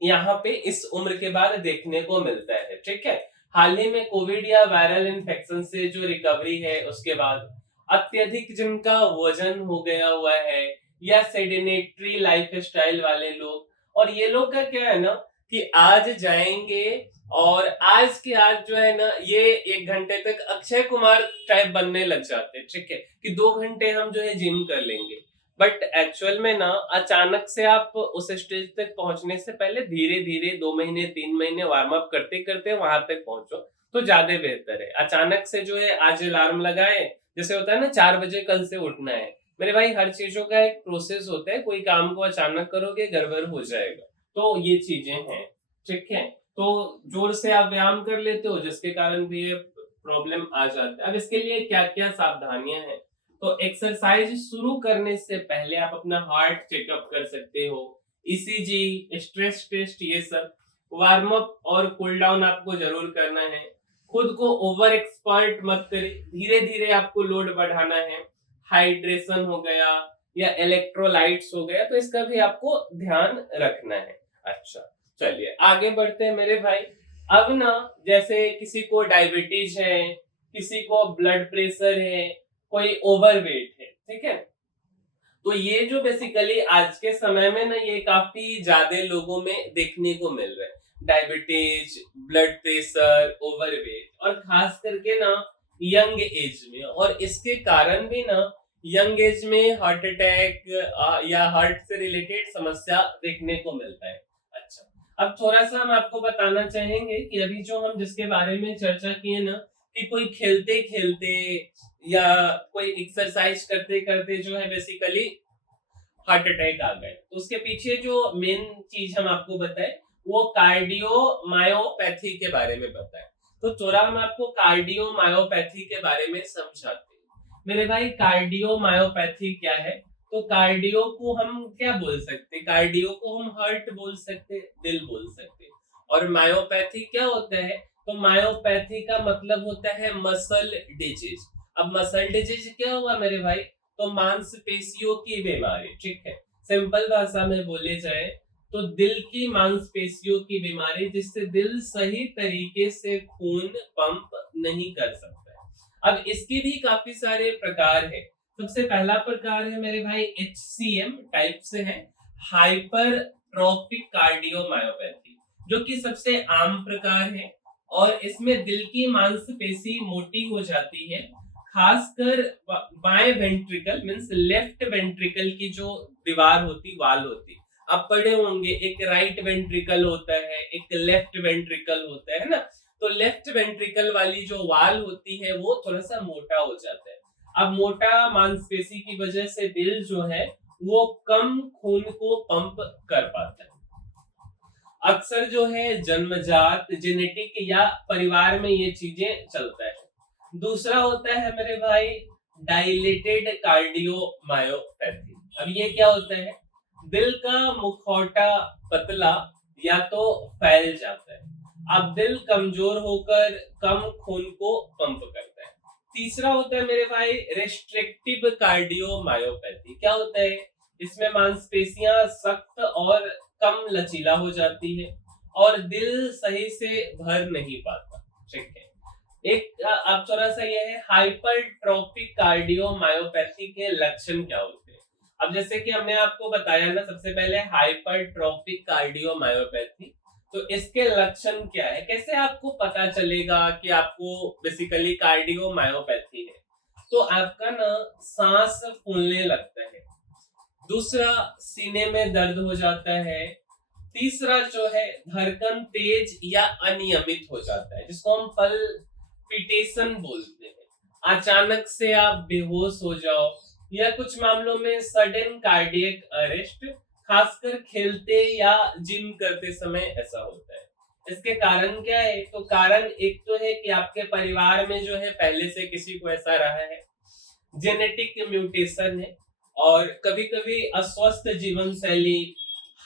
यहाँ पे इस उम्र के बाद देखने को मिलता है। ठीक है, हाल ही में कोविड या वायरल इन्फेक्शन से जो रिकवरी है, उसके बाद अत्यधिक जिनका वजन हो गया हुआ है, या सेडेनेटरी लाइफ स्टाइल वाले लोग, और ये लोग का क्या है ना कि आज जाएंगे और आज के आज जो है ना ये 1 घंटे तक अक्षय कुमार टाइप बनने लग जाते हैं। ठीक है, कि 2 घंटे हम जो है जिम कर लेंगे, बट एक्चुअल में ना अचानक से आप उस स्टेज तक पहुंचने से पहले धीरे धीरे 2 महीने 3 महीने वार्म अप करते करते वहां तक पहुंचो तो ज्यादा बेहतर है। अचानक से जो है आज अलार्म लगाए, जैसे होता है ना 4 बजे कल से उठना है, मेरे भाई हर चीजों का एक प्रोसेस होता है, कोई काम को अचानक करोगे गड़बड़ हो जाएगा। तो ये चीजें हैं। ठीक है, तो जोर से आप व्यायाम कर लेते हो जिसके कारण भी ये प्रॉब्लम आ जाता है। अब इसके लिए क्या क्या सावधानियां हैं, तो एक्सरसाइज शुरू करने से पहले आप अपना हार्ट चेकअप कर सकते हो, ईसीजी, स्ट्रेस टेस्ट, ये सब। वार्म अप और कूल डाउन आपको जरूर करना है। खुद को ओवर एक्सपर्ट मत करें, धीरे धीरे आपको लोड बढ़ाना है। हाइड्रेशन हो गया या इलेक्ट्रोलाइट्स हो गया, तो इसका भी आपको ध्यान रखना है। अच्छा, चलिए आगे बढ़ते हैं मेरे भाई। अब ना जैसे किसी को डायबिटीज है, किसी को ब्लड प्रेशर है, कोई ओवरवेट है, ठीक है, तो ये जो बेसिकली आज के समय में ना ये काफी ज्यादा लोगों में देखने को मिल रहा है, डायबिटीज, ब्लड प्रेशर, ओवरवेट, और खास करके ना यंग एज में। और इसके कारण भी ना यंग एज में हार्ट अटैक या हार्ट से रिलेटेड समस्या देखने को मिलता है। अच्छा, अब थोड़ा सा हम आपको बताना चाहेंगे कि अभी जो हम जिसके बारे में चर्चा किए ना, कि कोई खेलते खेलते या कोई एक्सरसाइज करते करते जो है बेसिकली हार्ट अटैक आ गए, तो उसके पीछे जो मेन चीज हम आपको बताए वो कार्डियोमायोपैथी के बारे में बताए। तो थोड़ा हम आपको कार्डियोमायोपैथी के बारे में समझाते हैं। मेरे भाई कार्डियोमायोपैथी क्या है, तो कार्डियो को हम क्या बोल सकते हैं, कार्डियो को हम हार्ट बोल सकते हैं, दिल बोल सकते हैं। और मायोपैथी क्या होता है, तो मायोपैथी का मतलब होता है मसल डिजीज। अब मसल डिजीज क्या हुआ मेरे भाई, तो मांसपेशियों की बीमारी। ठीक है, सिंपल भाषा में बोले जाए तो दिल की मांसपेशियों की बीमारी, जिससे दिल सही तरीके से खून पंप नहीं कर सकता है। अब इसके भी काफी सारे प्रकार है। सबसे पहला प्रकार है मेरे भाई HCM टाइप से है, हाइपरट्रॉफिक कार्डियोमायोपैथी, जो कि सबसे आम प्रकार है। और इसमें दिल की मांसपेशी मोटी हो जाती है, खासकर बाएं वेंट्रिकल मींस लेफ्ट वेंट्रिकल की जो दीवार होती, वाल होती, आप पढ़े होंगे, एक राइट वेंट्रिकल होता है, एक लेफ्ट वेंट्रिकल होता है ना, तो लेफ्ट वेंट्रिकल वाली जो वाल होती है वो थोड़ा सा मोटा हो जाता है। अब मोटा मांसपेशी की वजह से दिल जो है वो कम खून को पंप कर पाता है। अक्सर जो है जन्मजात जेनेटिक या परिवार में ये चीजें चलता है। दूसरा होता है मेरे भाई डायलेटेड कार्डियोमायोपैथी। अब ये क्या होता है, दिल का मुखौटा पतला या तो फैल जाता है। अब दिल कमजोर होकर कम खून को पंप करता है। तीसरा होता है मेरे भाई रेस्ट्रिक्टिव कार्डियोमायोपैथी। क्या होता है, इसमें मांसपेशियां सख्त और कम लचीला हो जाती है और दिल सही से भर नहीं पाता। ठीक है, एक अब थोड़ा सा ये है हाइपरट्रॉफिक कार्डियोमायोपैथी के लक्षण क्या होते हैं। अब जैसे कि हमने आपको बताया ना, सबसे पहले हाइपरट्रॉफिक कार्डियोमायोपैथी, तो इसके लक्षण क्या है, कैसे आपको पता चलेगा कि आपको बेसिकली कार्डियोमायोपैथी है, तो आपका ना सांस फूलने लगता है। दूसरा, सीने में दर्द हो जाता है, तीसरा जो है धड़कन तेज या अनियमित हो जाता है, जिसको हम पल्पिटेशन बोलते हैं। अचानक से आप बेहोश हो जाओ या कुछ मामलों में सडन कार्डियक अरेस्ट, खासकर खेलते या जिम करते समय ऐसा होता है। इसके कारण क्या है? तो कारण एक तो है कि आपके परिवार में जो है पहले से किसी को ऐसा रहा है, जेनेटिक म्यूटेशन है, और कभी-कभी अस्वस्थ जीवन शैली,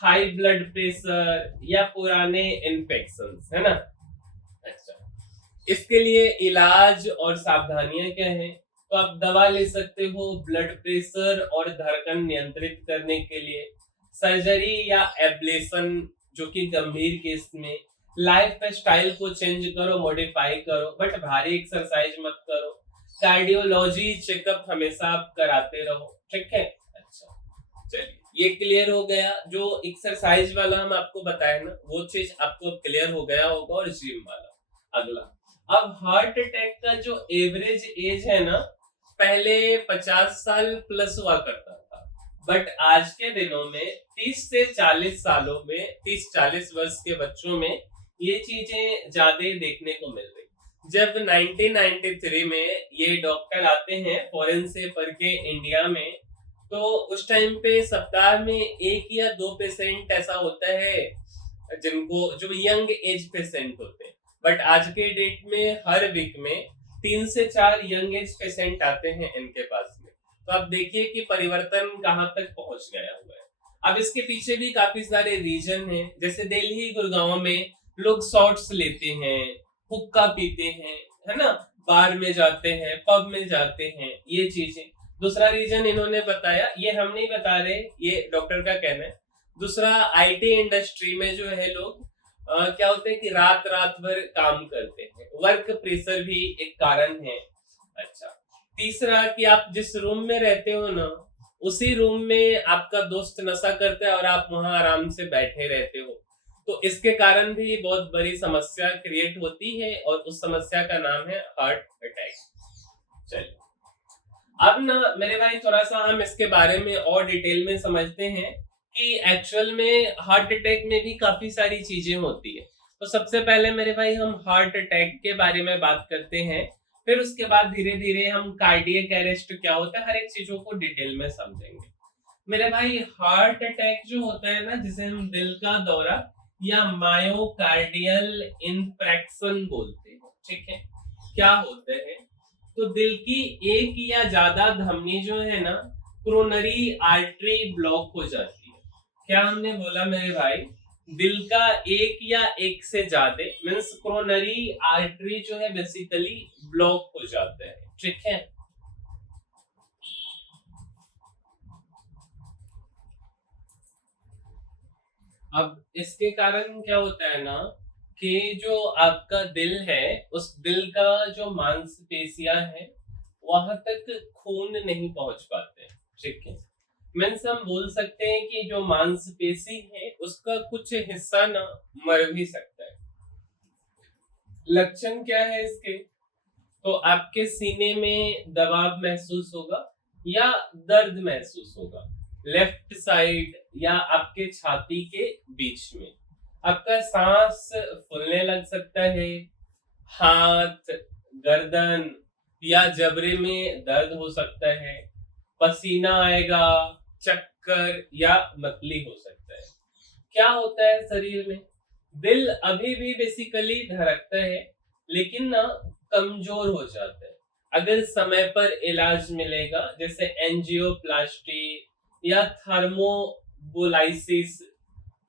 हाई ब्लड प्रेशर या पुराने इन्फेक्शंस, है ना? अच्छा, इसके लिए इलाज और सावधानियां क्या है? तो आप दवा ले सकते हो ब्लड प्रेशर और धड़कन नियंत्रित करने के लिए, सर्जरी या एब्लेशन जो कि गंभीर केस में, लाइफ स्टाइल को चेंज करो, मॉडिफाई करो, बट भारी एक्सरसाइज मत करो, कार्डियोलॉजी चेकअप हमेशा आप कराते रहो, ठीक है? अच्छा, चलिए ये क्लियर हो गया। जो एक्सरसाइज वाला हम आपको बताए ना, वो चीज आपको क्लियर हो गया होगा। और जिम वाला अगला, अब हार्ट अटैक का जो एवरेज एज है ना, पहले 50 साल प्लस हुआ करता था, बट आज के दिनों में 30 से 40 सालों में, 30-40 वर्ष के बच्चों में ये चीजें ज्यादा देखने को मिल रही। जब 1993 में ये डॉक्टर आते हैं फॉरेन से पढ़ के इंडिया में, तो उस टाइम पे सप्ताह में 1 या 2 पेशेंट ऐसा होता है जिनको, जो यंग एज पेशेंट होते हैं, बट आज के डेट में हर वीक में 3 से 4 यंग एज पेशेंट आते हैं इनके पास में। तो आप देखिए कि परिवर्तन कहाँ तक पहुंच गया हुआ है। अब इसके पीछे भी काफी सारे रीजन हैं, जैसे दिल्ली गुड़गांव में लोग शॉट्स लेते हैं, हुक्का पीते हैं, है ना, बार में जाते हैं, पब में जाते हैं, ये चीजें। दूसरा रीजन इन्होंने बताया, ये हम नहीं बता रहे, ये डॉक्टर का कहना है। दूसरा, आईटी इंडस्ट्री में जो है लोग क्या होते हैं कि रात रात भर काम करते हैं, वर्क प्रेशर भी एक कारण है। अच्छा, तीसरा कि आप जिस रूम में रहते हो ना, उसी रूम में आपका दोस्त नशा करता है और आप वहां आराम से बैठे रहते हो, तो इसके कारण भी बहुत बड़ी समस्या क्रिएट होती है, और उस समस्या का नाम है हार्ट अटैक। चलिए, अब ना मेरे भाई थोड़ा सा हम इसके बारे में और डिटेल में समझते हैं कि एक्चुअल में हार्ट अटैक में भी काफी सारी चीजें होती है। तो सबसे पहले मेरे भाई हम हार्ट अटैक के बारे में बात करते हैं, फिर उसके बाद धीरे धीरे हम कार्डियक अरेस्ट क्या होता है, हर एक चीजों को डिटेल में समझेंगे। मेरे भाई हार्ट अटैक जो होता है ना, जिसे हम दिल का दौरा या मायोकार्डियल इंफ्रैक्शन बोलते हैं, ठीक है? क्या होते हैं? तो दिल की एक या ज्यादा धमनी जो है ना, क्रोनरी आर्टरी ब्लॉक हो जाती है। क्या हमने बोला मेरे भाई? दिल का एक या एक से ज्यादा मीन्स क्रोनरी आर्टरी जो है बेसिकली ब्लॉक हो जाता है, ठीक है? अब इसके कारण क्या होता है ना, कि जो आपका दिल है, उस दिल का जो मांसपेशियां है, वहां तक खून नहीं पहुंच पाते, ठीक है? मीन्स हम बोल सकते हैं कि जो मांसपेशी है उसका कुछ हिस्सा ना मर भी सकता है। लक्षण क्या है इसके? तो आपके सीने में दबाव महसूस होगा या दर्द महसूस होगा, लेफ्ट साइड या आपके छाती के बीच में। आपका सांस फूलने लग सकता है, हाथ, गर्दन या जबड़े में दर्द हो सकता है, पसीना आएगा, चक्कर या मतली हो सकता है। क्या होता है शरीर में? दिल अभी भी बेसिकली धड़कता है, लेकिन ना कमजोर हो जाता है। अगर समय पर इलाज मिलेगा, जैसे एंजियोप्लास्टी या थर्मोबोलाइसिस,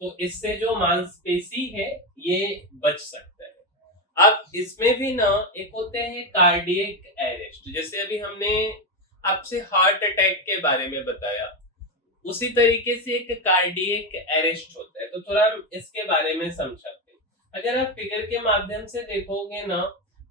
तो इससे जो मांसपेशी है ये बच सकता है। अब इसमें भी ना एक होते हैं कार्डियक अरेस्ट, जैसे अभी हमने आपसे हार्ट अटैक के बारे में बताया, उसी तरीके से एक कार्डियक अरेस्ट होता है। तो थोड़ा हम इसके बारे में समझाते हैं। अगर आप फिगर के माध्यम से देखोगे ना,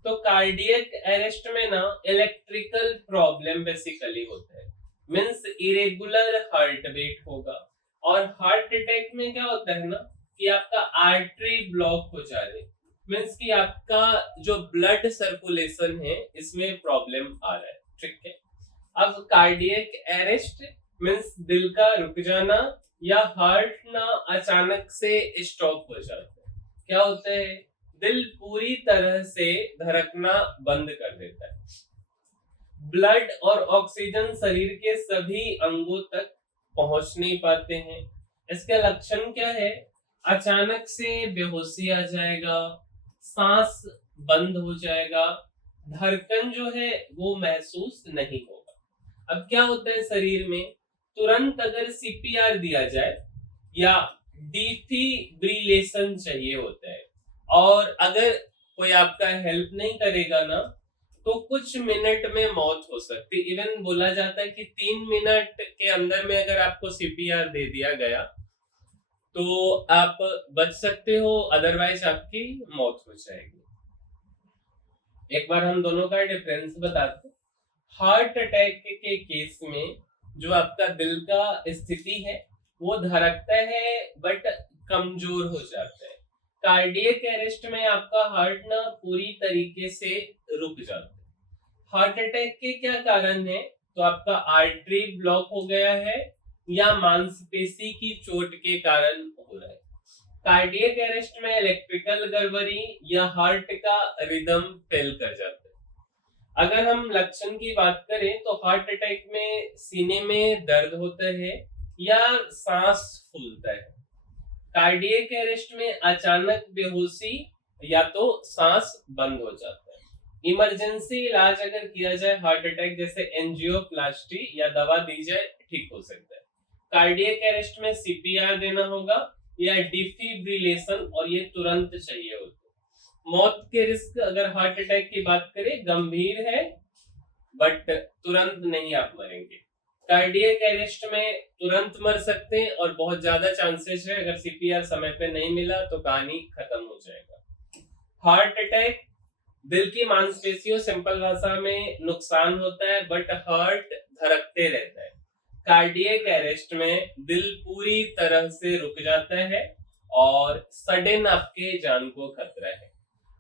तो कार्डियक अरेस्ट में ना इलेक्ट्रिकल प्रॉब्लम बेसिकली होता है, मींस इरेगुलर हार्ट बीट होगा। और हार्ट अटैक में क्या होता है ना, कि आपका आर्टरी ब्लॉक हो जा रही, मींस कि आपका जो ब्लड सर्कुलेशन है इसमें प्रॉब्लम आ रहा है, ठीक है? अब कार्डियक अरेस्ट मींस दिल का रुक जाना या हार्ट ना अचानक से स्टॉप हो जाता है। क्या होता है? दिल पूरी तरह से धड़कना बंद कर देता है। ब्लड और ऑक्सीजन शरीर के सभी अंगों तक पहुंच नहीं पाते हैं। इसके लक्षण क्या है? अचानक से बेहोशी आ जाएगा, सांस बंद हो जाएगा, धड़कन जो है वो महसूस नहीं होगा। अब क्या होता है शरीर में, तुरंत अगर सीपीआर दिया जाए या डिफिब्रिलेशन चाहिए होता है, और अगर कोई आपका हेल्प नहीं करेगा ना, तो कुछ मिनट में मौत हो सकती है। इवन बोला जाता है कि 3 मिनट के अंदर में अगर आपको सीपीआर दे दिया गया तो आप बच सकते हो, अदरवाइज आपकी मौत हो जाएगी। एक बार हम दोनों का डिफरेंस बताते हैं। हार्ट अटैक के केस में जो आपका दिल का स्थिति है वो धड़कता है बट कमजोर हो जाता है। कार्डियक अरेस्ट में आपका हार्ट ना पूरी तरीके से रुक जाता है। हार्ट अटैक के क्या कारण है? तो आपका आर्टरी ब्लॉक हो गया है या मांसपेशी की चोट के कारण हो रहा है। कार्डियक अरेस्ट में इलेक्ट्रिकल गड़बड़ी या हार्ट का रिदम फेल कर जाता है। अगर हम लक्षण की बात करें तो हार्ट अटैक में सीने में दर्द होता है या सांस फूलता है। कार्डियक अरेस्ट में अचानक बेहोशी या तो सांस बंद हो जाता है। इमरजेंसी इलाज अगर किया जाए हार्ट अटैक, जैसे एंजियोप्लास्टी या दवा दी जाए, ठीक हो सकता है। कार्डियक अरेस्ट में सीपीआर देना होगा या डिफिब्रिलेशन, और ये तुरंत चाहिए होता है। मौत के रिस्क अगर हार्ट अटैक की बात करें, गंभीर है बट तुरंत नहीं आप मरेंगे। कार्डियक अरेस्ट में तुरंत मर सकते हैं और बहुत ज्यादा चांसेस है अगर सीपीआर समय पे नहीं मिला तो कहानी खत्म हो जाएगा। हार्ट अटैक दिल की मांसपेशियों, सिंपल भाषा में, नुकसान होता है बट हार्ट धड़कते रहता है। कार्डियक अरेस्ट में दिल पूरी तरह से रुक जाता है और सडन आपके जान को खतरा है।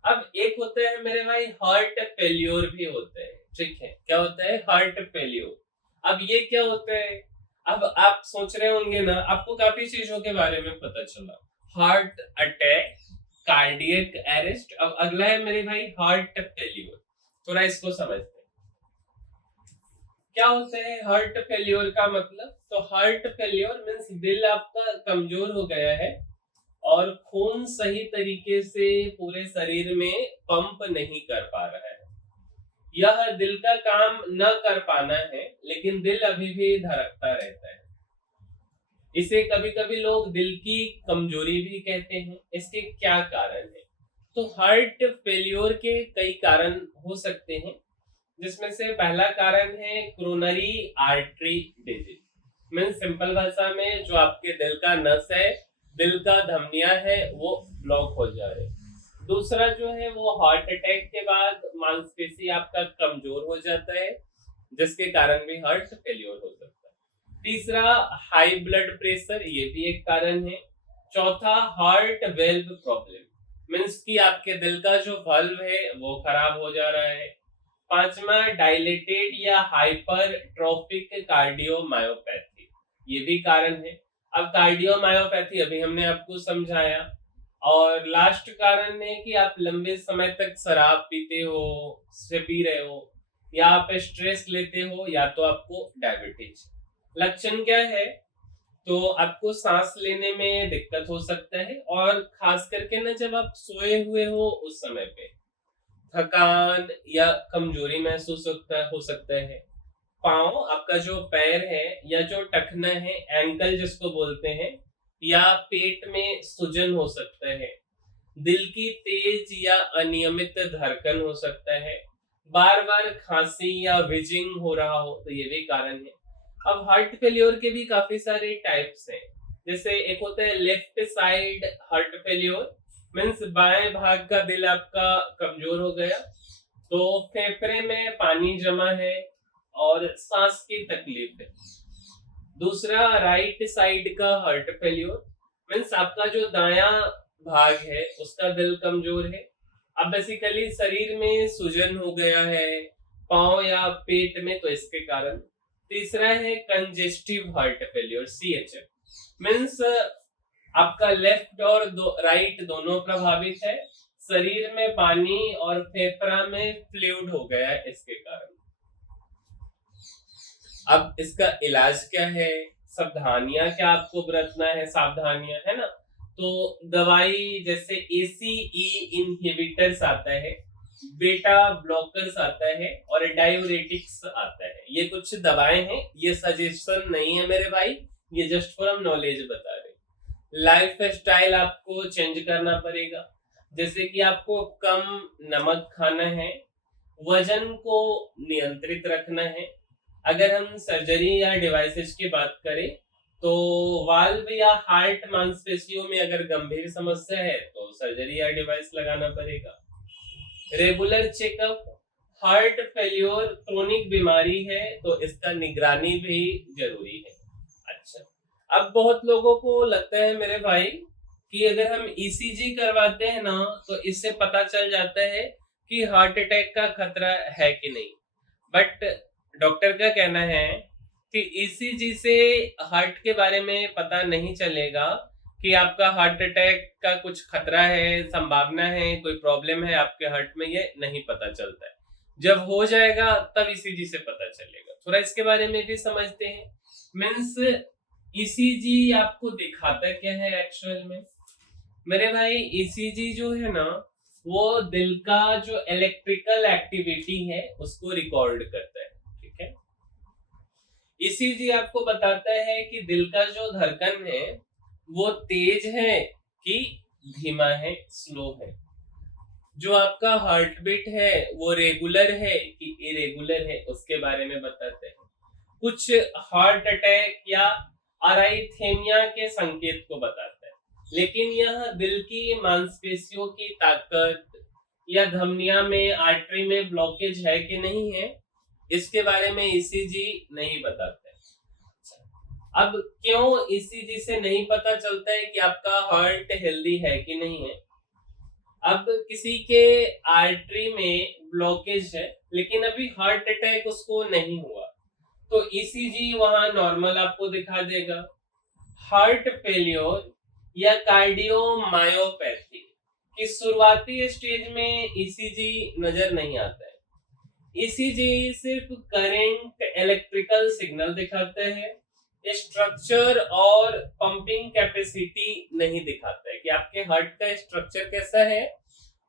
अब एक होता है मेरे भाई हार्ट फेल्योर भी होता है, ठीक है? क्या होता है? Heart failure. अब ये क्या होता है? अब आप सोच रहे होंगे ना, आपको काफी चीजों के बारे में पता चला। हार्ट अटैक, कार्डियक अरेस्ट, अब अगला है मेरे भाई हार्ट फेल्योर। थोड़ा इसको समझते हैं। क्या होता है हार्ट फेल्योर का मतलब? तो हार्ट फेल्योर मींस दिल आपका कमजोर हो गया है और खून सही तरीके से पूरे शरीर में पंप नहीं कर पा रहा है। यह दिल का काम न कर पाना है, लेकिन दिल अभी भी धड़कता रहता है। इसे कभी कभी लोग दिल की कमजोरी भी कहते हैं। इसके क्या कारण है? तो हार्ट फेल्योर के कई कारण हो सकते हैं, जिसमें से पहला कारण है coronary artery disease. Means simple भाषा में जो आपके दिल का नस है, दिल का धमनियां है, वो ब्लॉक हो जा रहे। दूसरा जो है वो हार्ट अटैक के बाद मांसपेशी आपका कमजोर हो जाता है, जिसके कारण भी हार्ट फेल्योर हो सकता है। तीसरा हाई ब्लड प्रेशर, ये भी एक कारण है। चौथा हार्ट वेल्व प्रॉब्लम, मींस कि आपके दिल का जो वाल्व है वो खराब हो जा रहा है। पांचवा डायलेटेड या हाइपरट्रोफिक कार्डियोमायोपैथी, ये भी कारण है। अब कार्डियोमायोपैथी अभी हमने आपको समझाया। और लास्ट कारण है कि आप लंबे समय तक शराब पीते हो, से पी रहे हो, या आप स्ट्रेस लेते हो, या तो आपको डायबिटीज। लक्षण क्या है? तो आपको सांस लेने में दिक्कत हो सकता है, और खास करके ना जब आप सोए हुए हो उस समय पे थकान या कमजोरी महसूस हो सकता है। पाँव, आपका जो पैर है या जो टखना है, एंकल जिसको बोलते हैं, या पेट में सूजन हो सकता है। दिल की तेज या अनियमित धड़कन हो सकता है। बार बार खांसी या विजिंग हो रहा हो, तो ये भी कारण है। अब हार्ट फेल्योर के भी काफी सारे टाइप्स हैं। जैसे एक होता है left side heart failure, means बाएं भाग का दिल आपका कमजोर हो गया, तो फेफड़े में पानी जमा है और सांस की तकलीफ है। दूसरा राइट साइड का हार्ट फेल्योर, मीन्स आपका जो दायां भाग है उसका दिल कमजोर है। अब बेसिकली शरीर में सूजन हो गया है, पाँव या पेट में, तो इसके कारण। तीसरा है congestive heart failure, CHF, means आपका लेफ्ट और राइट दोनों प्रभावित है, शरीर में पानी और फेफड़ा में फ्लूइड हो गया है इसके कारण। अब इसका इलाज क्या है, सावधानियां क्या आपको बरतना है, सावधानियां है ना। तो दवाई जैसे ACE इनहिबिटर्स आता है, बेटा ब्लॉकर्स आता है और डायूरेटिक्स आता है। ये कुछ दवाएं हैं, ये सजेशन नहीं है मेरे भाई, ये जस्ट फॉर हम नॉलेज बता रहे। लाइफ स्टाइल आपको चेंज करना पड़ेगा, जैसे कि आपको कम नमक खाना है, वजन को नियंत्रित रखना है। अगर हम सर्जरी या डिवाइसेस की बात करें तो वाल्व या हार्ट मांसपेशियों में अगर गंभीर समस्या है तो सर्जरी या डिवाइस लगाना पड़ेगा। Regular checkup, heart failure chronic बीमारी है तो इसका निगरानी भी जरूरी है। अच्छा, अब बहुत लोगों को लगता है मेरे भाई कि अगर हम ECG करवाते हैं ना तो इससे पता चल जाता है कि हार्ट अटैक का खतरा है कि नहीं। बट डॉक्टर का कहना है कि ECG से हार्ट के बारे में पता नहीं चलेगा कि आपका हार्ट अटैक का कुछ खतरा है, संभावना है, कोई प्रॉब्लम है आपके हार्ट में, ये नहीं पता चलता है। जब हो जाएगा तब ECG से पता चलेगा। थोड़ा इसके बारे में भी समझते हैं। मीन्स ECG आपको दिखाता क्या है एक्चुअल में मेरे भाई। ECG जो है ना वो दिल का जो इलेक्ट्रिकल एक्टिविटी है उसको रिकॉर्ड करता है, ठीक है। ECG आपको बताता है कि दिल का जो धड़कन है वो तेज है कि धीमा है, स्लो है। जो आपका हार्ट बीट है वो रेगुलर है कि इरेगुलर है उसके बारे में बताते हैं। कुछ हार्ट अटैक या अराइथेमिया के संकेत को बताता है, लेकिन यह दिल की मांसपेशियों की ताकत या धमनियों में आर्टरी में ब्लॉकेज है कि नहीं है इसके बारे में ECG नहीं बताता है। अब क्यों ECG से नहीं पता चलता है कि आपका हार्ट हेल्दी है कि नहीं है। अब किसी के आर्टरी में ब्लॉकेज है लेकिन अभी हार्ट अटैक उसको नहीं हुआ तो ECG वहां नॉर्मल आपको दिखा देगा। हार्ट फेलियर या कार्डियोमायोपैथी की शुरुआती स्टेज में ECG नजर नहीं आता है। ECG सिर्फ करंट, इलेक्ट्रिकल सिग्नल दिखाता है, स्ट्रक्चर और पंपिंग कैपेसिटी नहीं दिखाता है कि आपके हार्ट का स्ट्रक्चर कैसा है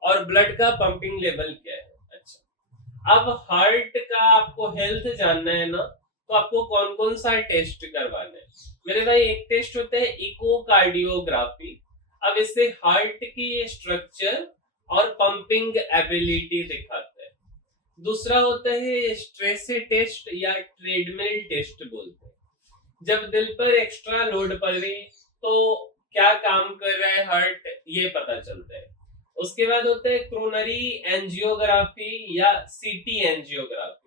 और ब्लड का पंपिंग लेवल क्या है। अच्छा, अब हार्ट का आपको हेल्थ जानना है ना तो आपको कौन कौन सा टेस्ट करवाना है मेरे भाई। एक टेस्ट होता है इकोकार्डियोग्राफी। अब इससे हार्ट की स्ट्रक्चर और पंपिंग एबिलिटी दिखाता है। दूसरा होता है स्ट्रेस टेस्ट या ट्रेडमिल टेस्ट बोलते हैं। जब दिल पर एक्स्ट्रा लोड पड़े तो क्या काम कर रहा है हार्ट ये पता चलता है। उसके बाद होता है कोरोनरी एंजियोग्राफी या CT एंजियोग्राफी,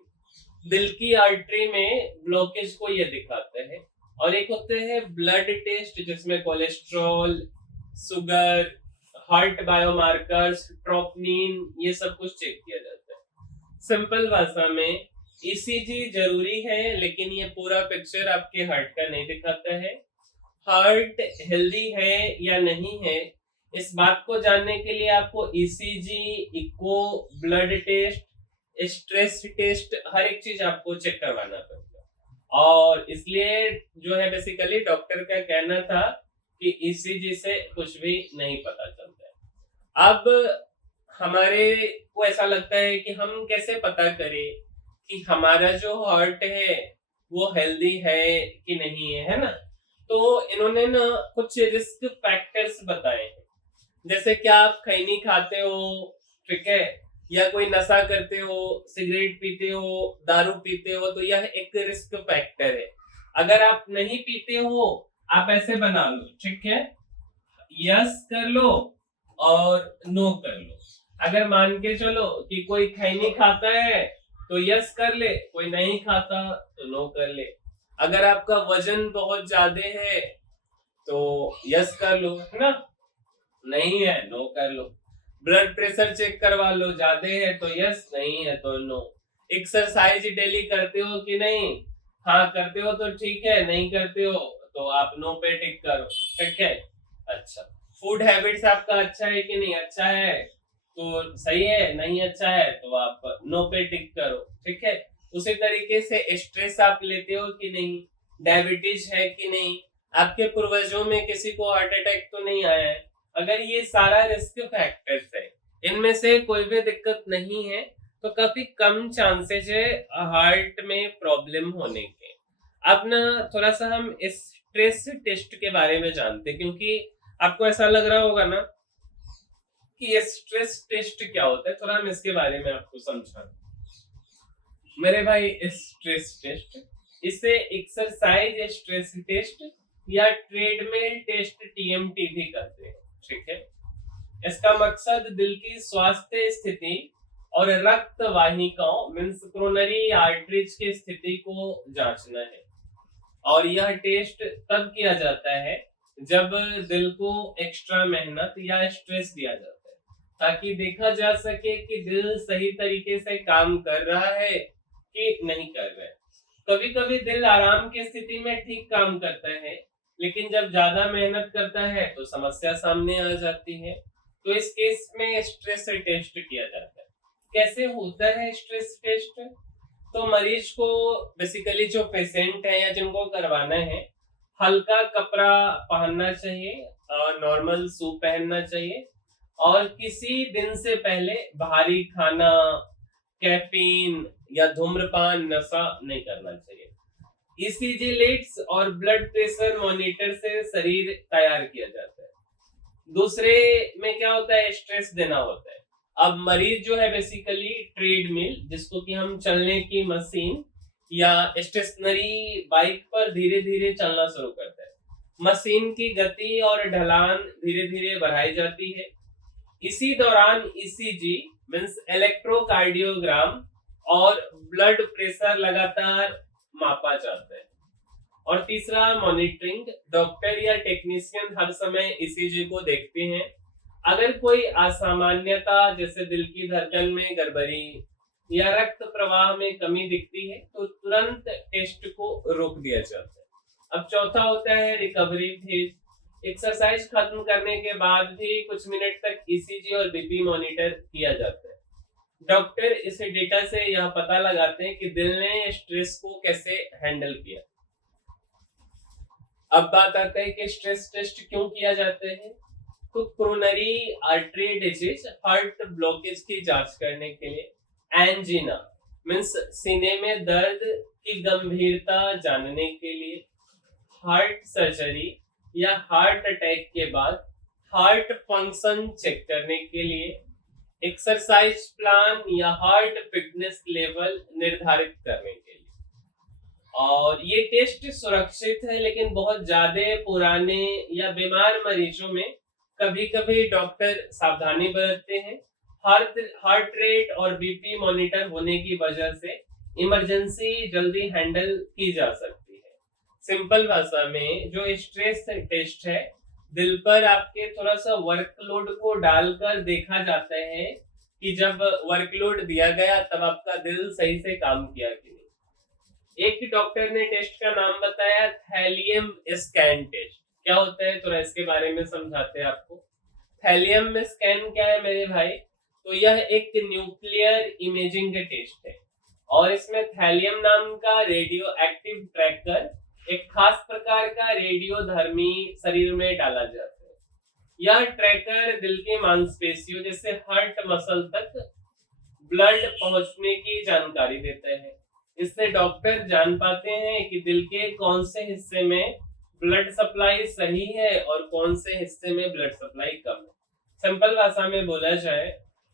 दिल की आर्टरी में ब्लॉकेज को ये दिखाता है। और एक होते हैं ब्लड टेस्ट जिसमें cholesterol, sugar, heart biomarkers, troponin ये सब कुछ चेक किया जाता है। सिंपल भाषा में ECG जरूरी है लेकिन ये पूरा पिक्चर आपके हार्ट का नहीं दिखाता है। हार्ट हेल्दी है या नहीं है इस बात को जानने के लिए आपको ECG, echo, blood test, stress test हर एक चीज आपको चेक करवाना पड़ेगा। और इसलिए जो है बेसिकली डॉक्टर का कहना था कि ECG से कुछ भी नहीं पता चलता है। अब हमारे को ऐसा लगता है कि हम कैसे पता करें कि हमारा जो हार्ट है वो हेल्दी है कि नहीं है, है ना। तो इन्होंने ना कुछ रिस्क फैक्टर्स बताए हैं, जैसे क्या आप खैनी खाते हो, ठीक है, या कोई नशा करते हो, सिगरेट पीते हो, दारू पीते हो, तो यह एक रिस्क फैक्टर है। अगर आप नहीं पीते हो आप ऐसे बना लो, ठीक है, यस कर लो और नो कर लो। अगर मान के चलो कि कोई खैनी खाता है तो यस कर ले, कोई नहीं खाता तो नो कर ले। अगर आपका वजन बहुत ज्यादा है तो यस कर लो, है ना, नहीं है नो कर लो। ब्लड प्रेशर चेक करवा लो, ज्यादा है तो यस, नहीं है तो नो। एक्सरसाइज डेली करते हो कि नहीं, हाँ करते हो तो ठीक है, नहीं करते हो तो आप नो पे टिक करो। ठीक है। अच्छा, फूड हैबिट्स आपका अच्छा है कि नहीं? अच्छा है तो सही है, नहीं अच्छा है तो आप नो पे टिक करो। ठीक है। उसी तरीके से स्ट्रेस आप लेते हो कि नहीं, डायबिटीज है कि नहीं, आपके पूर्वजों में किसी को हार्ट अटैक तो नहीं आया है। अगर ये सारा रिस्क फैक्टर्स है, इनमें से कोई भी दिक्कत नहीं है, तो काफी कम चांसेस है हार्ट में प्रॉब्लम होने के। अब ना थोड़ा सा हम इस स्ट्रेस टेस्ट के बारे में जानते हैं, क्योंकि आपको ऐसा लग रहा होगा ना कि ये स्ट्रेस टेस्ट क्या होता है। थोड़ा हम इसके बारे में आपको समझा मेरे भाई। स्ट्रेस टेस्ट, इसे एक्सरसाइज स्ट्रेस टेस्ट या ट्रेडमिल टेस्ट टीएमटी भी कहते हैं। ठीक है। इसका मकसद दिल की स्वास्थ्य स्थिति और रक्त वाहिकाओं मीन्स कोरोनरी आर्टरीज की स्थिति को जांचना है। और यह टेस्ट तब किया जाता है जब दिल को एक्स्ट्रा मेहनत या स्ट्रेस दिया जाता है, ताकि देखा जा सके कि दिल सही तरीके से काम कर रहा है कि नहीं कर रहा है। कभी कभी दिल आराम की स्थिति में ठीक काम करता है, लेकिन जब ज्यादा मेहनत करता है तो समस्या सामने आ जाती है। तो इस केस में स्ट्रेस टेस्ट किया जाता है। कैसे होता है स्ट्रेस टेस्ट? तो मरीज को बेसिकली जो पेशेंट है या जिनको करवाना है, हल्का कपड़ा पहनना चाहिए, नॉर्मल सूट पहनना चाहिए, और किसी दिन से पहले भारी खाना, कैफीन या धूम्रपान नशा नहीं करना चाहिए। ईसीजी लीड्स और ब्लड प्रेशर मॉनिटर से शरीर तैयार किया जाता है। दूसरे में क्या होता है, स्ट्रेस देना होता है। अब मरीज जो है बेसिकली ट्रेडमिल, जिसको कि हम चलने की मशीन या स्टेशनरी बाइक पर धीरे धीरे चलना शुरू करता है। मशीन की गति और ढलान धीरे धीरे बढ़ाई जाती है। इसी दौरान ईसीजी मीन्स इलेक्ट्रोकार्डियोग्राम और ब्लड प्रेशर लगातार मापा जाता है। और तीसरा मॉनिटरिंग, डॉक्टर या टेक्नीशियन हर समय ईसीजी को देखते हैं। अगर कोई असामान्यता जैसे दिल की धड़कन में गड़बड़ी या रक्त प्रवाह में कमी दिखती है तो तुरंत टेस्ट को रोक दिया जाता है। अब चौथा होता है रिकवरी फेज। एक्सरसाइज खत्म करने के बाद भी कुछ मिनट तक ईसीजी और बीपी मॉनिटर किया जाता है। डॉक्टर इस डेटा से यह पता लगाते हैं कि दिल ने स्ट्रेस को कैसे हैंडल किया। अब बात आता है कि स्ट्रेस टेस्ट क्यों किया जाता है। तो coronary artery disease, heart blockage की जांच करने के लिए, एंजीना मीन्स सीने में दर्द की गंभीरता जानने के लिए, हार्ट सर्जरी या हार्ट अटैक के बाद हार्ट फंक्शन चेक करने के लिए, एक्सरसाइज प्लान या हार्ट फिटनेस लेवल निर्धारित करने के लिए। और ये टेस्ट सुरक्षित है, लेकिन बहुत ज्यादा पुराने या बीमार मरीजों में कभी कभी डॉक्टर सावधानी बरतते हैं। हार्ट रेट और बीपी मॉनिटर होने की वजह से इमरजेंसी जल्दी हैंडल की जा सकती है। सिंपल भाषा में जो स्ट्रेस टेस्ट है, दिल पर आपके थोड़ा सा वर्कलोड को डालकर देखा जाता है कि जब वर्कलोड दिया गया तब आपका दिल सही से काम किया कि नहीं। एक डॉक्टर ने टेस्ट का नाम बताया, थैलियम स्कैन टेस्ट। क्या होता है थोड़ा इसके बारे में समझाते हैं आपको। थैलियम स्कैन क्या है मेरे भाई? तो यह एक न्यूक्लियर इमेजिंग टेस्ट है, और इसमें थैलियम नाम का रेडियो एक्टिव ट्रैकर एक खास प्रकार का रेडियोधर्मी शरीर में डाला जाता है। यह ट्रैकर दिल के मांसपेशियों जैसे हार्ट मसल तक ब्लड पहुंचने की जानकारी देता है। इससे डॉक्टर जान पाते हैं कि दिल के कौन से हिस्से में ब्लड सप्लाई सही है और कौन से हिस्से में ब्लड सप्लाई कम है। सिंपल भाषा में बोला जाए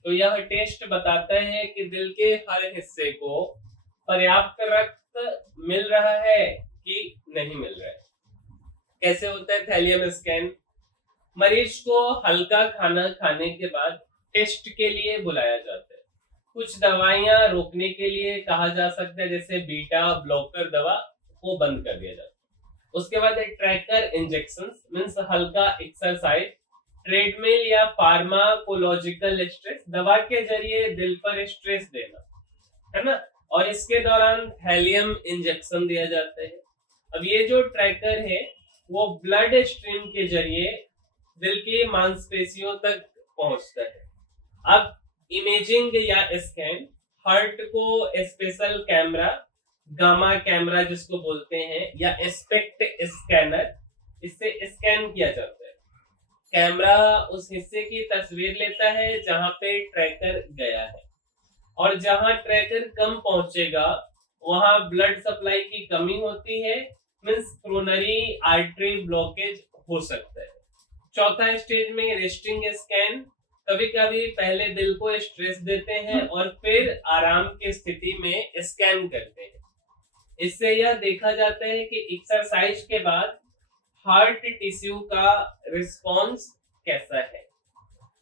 तो यह टेस्ट बताता है कि दिल के हर हिस्से को पर्याप्त रक्त मिल रहा है कि नहीं मिल रहा है। कैसे होता है थैलियम स्कैन? मरीज को हल्का खाना खाने के बाद टेस्ट के लिए बुलाया जाता है। कुछ दवाइयां रोकने के लिए कहा जा सकता है, जैसे बीटा ब्लॉकर दवा को बंद कर दिया जाता है। उसके बाद ट्रैकर इंजेक्शंस मींस हल्का एक्सरसाइज, ट्रेडमिल या फार्माकोलॉजिकल स्ट्रेस, दवा के जरिए दिल पर स्ट्रेस देना, है ना। और इसके दौरान थैलियम इंजेक्शन दिया जाता है। अब ये जो ट्रैकर है वो ब्लड स्ट्रीम के जरिए दिल की मांसपेशियों तक पहुंचता है। अब इमेजिंग या स्कैन, हार्ट को स्पेशल कैमरा, गामा कैमरा जिसको बोलते हैं, या एस्पेक्ट स्कैनर, इससे स्कैन किया जाता है। कैमरा उस हिस्से की तस्वीर लेता है जहां पे ट्रैकर गया है, और जहां ट्रैकर कम पहुंचेगा वहां ब्लड सप्लाई की कमी होती है, मींस कोरोनरी आर्टरी ब्लॉकेज हो सकता है। चौथा स्टेज में रेस्टिंग स्कैन, कभी कभी पहले दिल को स्ट्रेस देते हैं और फिर आराम की स्थिति में स्कैन करते हैं। इससे यह देखा जाता है कि एक्सरसाइज के बाद हार्ट टिश्यू का रिस्पॉन्स कैसा है।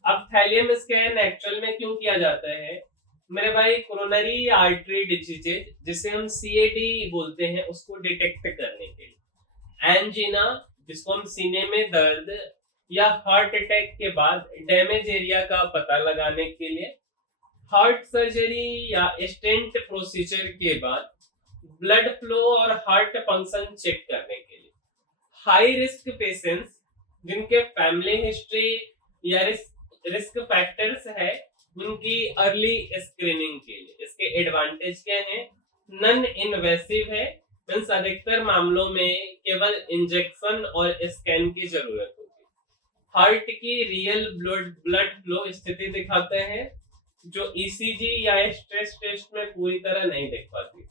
अब थैलियम स्कैन एक्चुअल में क्यों किया जाता है मेरे भाई? कोरोनरी आर्टरी डिजीजेज, जिसे हम सीएडी बोलते हैं, उसको डिटेक्ट करने के लिए। एंजीना, जिसको हम सीने में दर्द या हार्ट अटैक के बाद डैमेज एरिया का पता लगाने के लिए। हार्ट सर्जरी या स्टेंट प्रोसीजर के बाद ब्लड फ्लो और हार्ट फंक्शन चेक करने के लिए। हाई रिस्क पेशेंट्स, जिनके फैमिली हिस्ट्री या रिस्क फैक्टर्स है, उनकी अर्ली स्क्रीनिंग के लिए। इसके एडवांटेज क्या है? नॉन इन्वेसिव है, मींस अधिकतर मामलों में केवल इंजेक्शन और स्कैन की जरूरत होगी। हार्ट की रियल ब्लड फ्लो स्थिति दिखाते हैं, जो ईसीजी या स्ट्रेस टेस्ट में पूरी तरह नहीं दिख पाती।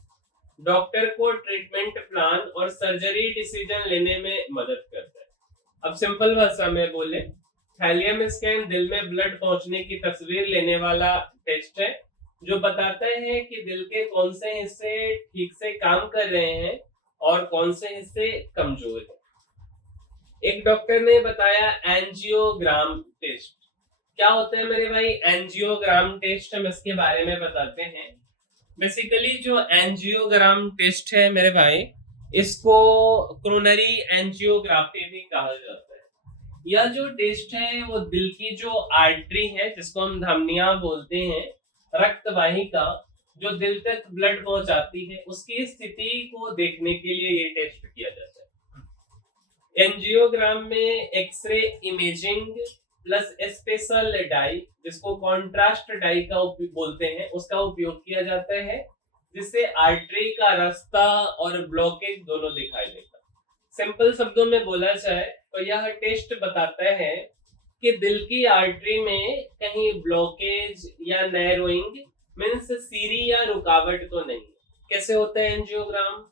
डॉक्टर को ट्रीटमेंट प्लान और सर्जरी डिसीजन लेने में मदद करता है। अब सिंपल भाषा में बोले, थैलियम स्कैन दिल में ब्लड पहुंचने की तस्वीर लेने वाला टेस्ट है, जो बताता है कि दिल के कौन से हिस्से ठीक से काम कर रहे हैं और कौन से हिस्से कमजोर हैं। एक डॉक्टर ने बताया एंजियोग्राम टेस्ट। क्या होता है मेरे भाई एंजियोग्राम टेस्ट? हम इसके बारे में बताते हैं। बेसिकली जो एंजियोग्राम टेस्ट है मेरे भाई, इसको कोरोनरी एंजियोग्राफी भी कहा जाता है। यह जो टेस्ट है वो दिल की जो आर्टरी है, जिसको हम धमनियां बोलते हैं, रक्तवाहिका जो दिल तक ब्लड पहुंचाती है, उसकी स्थिति को देखने के लिए ये टेस्ट किया जाता है। एंजियोग्राम में x ray imaging plus special dye, जिसको कॉन्ट्रास्ट डाई का बोलते हैं, उसका उपयोग किया जाता है, जिससे आर्टरी का रास्ता और ब्लॉकेज दोनों दिखाई देगा। सिंपल शब्दों में बोला जाए तो यह टेस्ट बताता है कि दिल की आर्टरी में कहीं ब्लॉकेज या नैरोइंग, मींस सीरी या रुकावट तो नहीं। कैसे होता है एंजियोग्राम?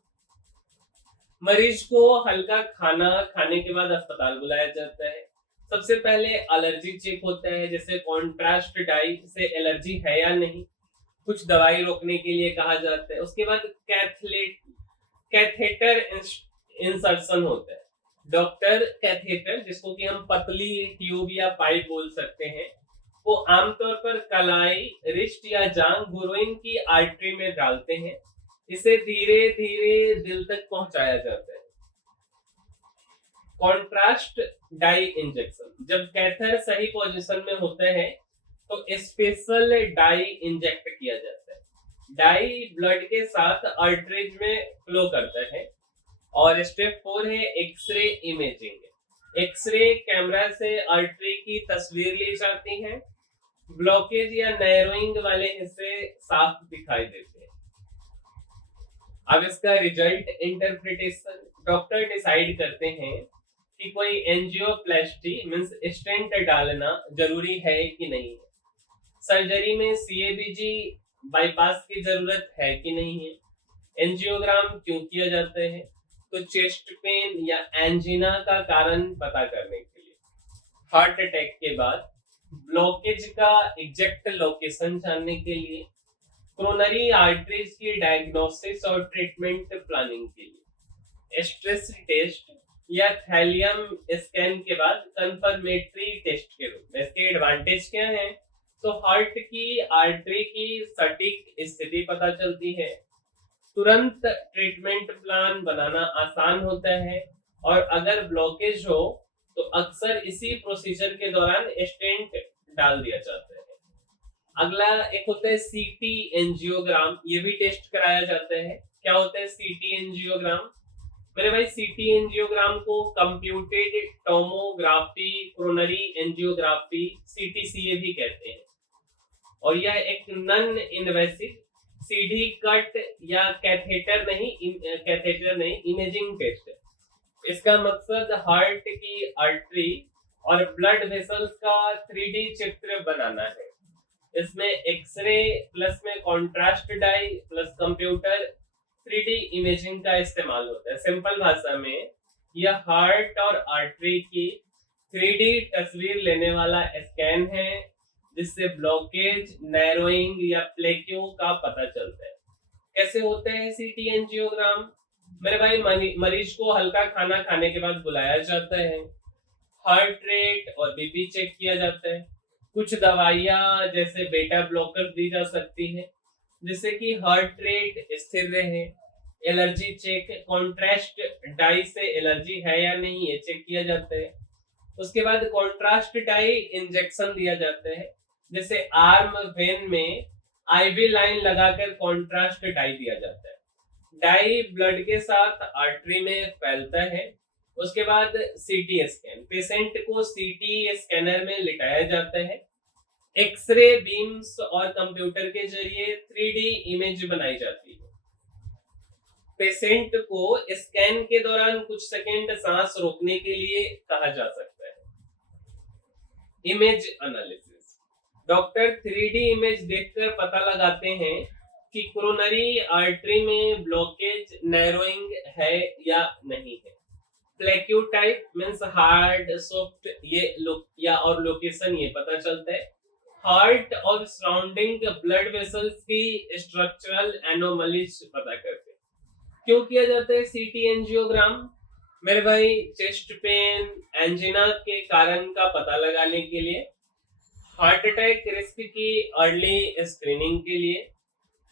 मरीज को हल्का खाना खाने के बाद अस्पताल बुलाया जाता है। सबसे पहले एलर्जी चेक होता है, जैसे कॉन्ट्रास्ट डाई से एलर्जी है या नहीं, कुछ दवाई रोकने के लिए कहा जाता है। उसके बाद कैथेटर इंसर्शन होता है। डॉक्टर कैथेटर, जिसको कि हम पतली ट्यूब या पाइप बोल सकते हैं, वो आमतौर पर कलाई, रिस्ट या जांग, गुरोइन की आर्टरी में डालते हैं। इसे धीरे धीरे दिल तक पहुंचाया जाता है। कॉन्ट्रास्ट डाई इंजेक्शन, जब कैथर सही पोजीशन में होता है तो स्पेशल डाई इंजेक्ट किया जाता है। डाई ब्लड के साथ आर्टरीज में फ्लो करता है। और स्टेप 4 है एक्सरे इमेजिंग। एक्सरे कैमरा से आर्टरी की तस्वीर ली जाती है। ब्लॉकेज या नैरोइंग वाले हिस्से साफ दिखाई देते हैं। अब इसका रिजल्ट इंटरप्रिटेशन, डॉक्टर डिसाइड करते हैं कि कोई एंजियोप्लास्टी मींस स्टेंट डालना जरूरी है कि नहीं है। सर्जरी में सीएबीजी बाईपास की जरूरत है कि नहीं है। एंजियोग्राम क्यों किया जाता है? तो चेस्ट पेन या एंजिना का कारण पता करने के लिए। हार्ट अटैक के बाद ब्लॉकेज का एग्जैक्ट लोकेशन जानने के लिए। कोरोनरी आर्टरीज की डायग्नोसिस और ट्रीटमेंट प्लानिंग के लिए। स्ट्रेस टेस्ट या थैलियम स्कैन के बाद कंफर्मेटरी टेस्ट के रूप में। इसके एडवांटेज क्या है? तो हार्ट की आर्टरी की सटीक स्थिति पता चलती है, तुरंत ट्रीटमेंट प्लान बनाना आसान होता है, और अगर ब्लॉकेज हो तो अक्सर इसी प्रोसीजर के दौरान स्टेंट डाल दिया जाता है। अगला एक होता है सीटी एंजियोग्राम, ये भी टेस्ट कराया जाता है। क्या होता है सीटी एंजियोग्राम? मेरे भाई सीटी एंजियोग्राम को कंप्यूटेड टोमोग्राफी कोरोनरी एंजियोग्राफी सीटीसीए भी कहते हैं, और यह एक नॉन इन्वेसिव सीधी कट या कैथेटर नहीं इमेजिंग टेस्ट है। इसका मकसद हार्ट की आर्टरी और ब्लड वेसल्स का 3D चित्र बनाना है। इसमें एक्सरे प्लस में contrast die plus computer 3D imaging का इस्तेमाल होता है। सिंपल भाषा में यह हार्ट और आर्टरी की 3D तस्वीर लेने वाला स्कैन है, जिससे ब्लॉकेज, नैरोइंग या प्लेक्यू का पता चलता है। कैसे होते हैं सीटी एंजियोग्राम? मेरे भाई मरीज को हल्का खाना खाने के बाद बुलाया जाता है, हार्ट रेट और बीपी चेक किया जाता है। कुछ दवाइयां जैसे बेटा ब्लॉकर दी जा सकती है जिससे कि हार्ट रेट स्थिर रहे। एलर्जी चेक, कॉन्ट्रास्ट डाई से एलर्जी है या नहीं ये चेक किया जाता है। उसके बाद कॉन्ट्रास्ट डाई इंजेक्शन दिया जाता है, जैसे आर्म वेन में आईवी लाइन लगाकर कॉन्ट्रास्ट डाई दिया जाता है। डाई ब्लड के साथ आर्टरी में फैलता है। उसके बाद सीटी स्कैन, पेशेंट को सीटी स्कैनर में लिटाया जाता है। एक्सरे बीम्स और कंप्यूटर के जरिए 3D इमेज बनाई जाती है। पेशेंट को स्कैन के दौरान कुछ सेकंड सांस रोकने के लिए कहा जा सकता है। Image analysis, doctor 3D image देखकर पता लगाते हैं कि कोरोनरी आर्टरी में ब्लॉकेज, नैरोइंग है या नहीं है। प्लेक्यू टाइप मींस हार्ड, सॉफ्ट, ये या और लोकेशन ये पता चलता है। हार्ट और सराउंडिंग ब्लड वेसल्स की स्ट्रक्चरल एनोमलीज पता करते हैं। क्यों किया जाता है सीटी एंजियोग्राम? मेरे भाई चेस्ट पेन, एंजिना के कारण का पता लगाने के लिए, हार्ट अटैक रिस्क की अर्ली स्क्रीनिंग के लिए,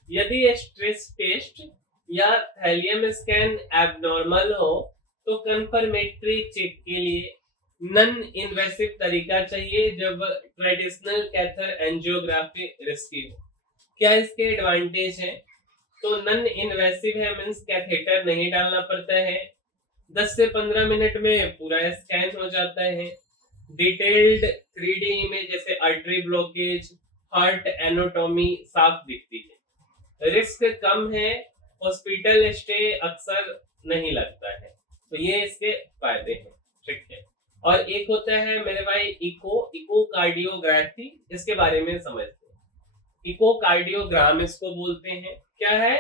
यदि स्ट्रेस टेस्ट या थैलियम स्कैन एबनॉर्मल हो तो कंफर्मेटरी चेक के लिए। नॉन इन्वेसिव तरीका चाहिए जब ट्रेडिशनल कैथर एंजियोग्राफी रिस्की हो। क्या इसके एडवांटेज हैं? तो नॉन इन्वेसिव है मींस कैथेटर नहीं डालना पड़ता है, 10 से 15 मिनट में पूरा स्कैन हो जाता है। डिटेल्ड 3D इमेज जैसे आर्टरी ब्लॉकेज, हार्ट एनाटॉमी साफ दिखती है। रिस्क कम है, हॉस्पिटल स्टे अक्सर नहीं लगता है। तो ये इसके फायदे हैं, ठीक है। और एक होता है मेरे भाई इको कार्डियोग्राफी, इसके बारे में समझते हैं। इको कार्डियोग्राम इसको बोलते हैं। क्या है?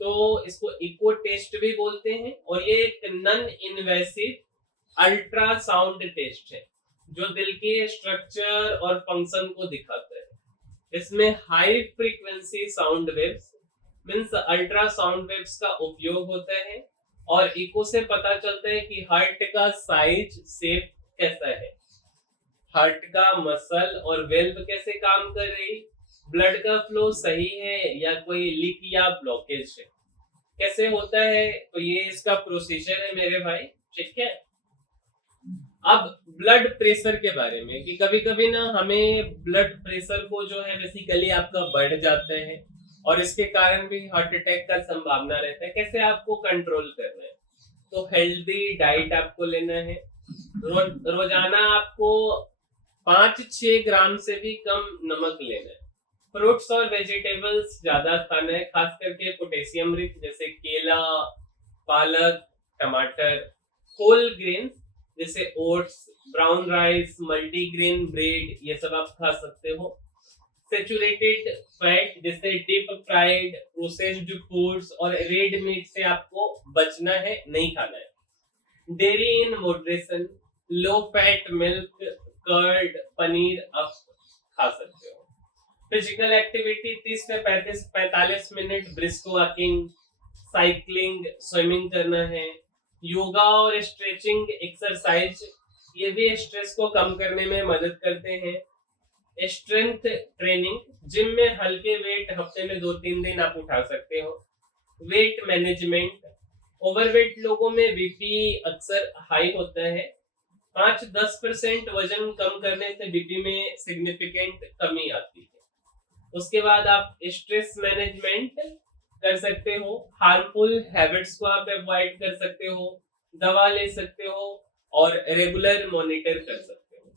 तो इसको इको टेस्ट भी बोलते हैं, और ये एक नॉन इन्वेसिव अल्ट्रासाउंड टेस्ट है जो दिल के स्ट्रक्चर और फंक्शन को दिखाता है। इसमें high frequency sound waves means ultrasound waves का उपयोग होता है, और इको से पता चलता है कि हार्ट का साइज, शेप कैसा है, हार्ट का मसल और वेल्व कैसे काम कर रही, ब्लड का फ्लो सही है या कोई लीक या ब्लॉकेज है। कैसे होता है? तो ये इसका प्रोसीजर है मेरे भाई, ठीक है। अब ब्लड प्रेशर के बारे में, कि कभी कभी ना हमें ब्लड प्रेशर को जो है बेसिकली आपका बढ़ जाता है और इसके कारण भी हार्ट अटैक का संभावना रहता है। कैसे आपको कंट्रोल करना है? तो हेल्दी डाइट आपको लेना है। रोजाना आपको 5-6 ग्राम से भी कम नमक लेना है। फ्रूट्स और वेजिटेबल्स ज्यादा खाना है, खास करके पोटेशियम रिच जैसे केला, पालक, टमाटर। होल ग्रेन्स जैसे oats, brown rice, multigrain bread, ये सब आप खा सकते हो। सेचुरेटेड फैट जैसे डीप फ्राइड, प्रोसेस्ड फूड्स और रेड मीट से आपको बचना है, नहीं खाना है। Dairy in moderation, low fat milk, curd, paneer आप खा सकते हो। फिजिकल एक्टिविटी 30 से 45 minute brisk walking, cycling, swimming करना है। योगा और स्ट्रेचिंग एक्सरसाइज ये भी स्ट्रेस को कम करने में मदद करते हैं। स्ट्रेंथ ट्रेनिंग, जिम में हल्के वेट हफ्ते में 2-3 दिन आप उठा सकते हो। वेट मैनेजमेंट, ओवरवेट लोगों में बीपी अक्सर हाई होता है। 5-10% वजन कम करने से बीपी में सिग्निफिकेंट कमी आती है। उसके बाद आप स्ट्रेस मैनेजमेंट, कर सकते हो, हार्मफुल हैबिट्स को आप अवॉइड कर सकते हो, दवा ले सकते हो और रेगुलर मॉनिटर कर सकते हो।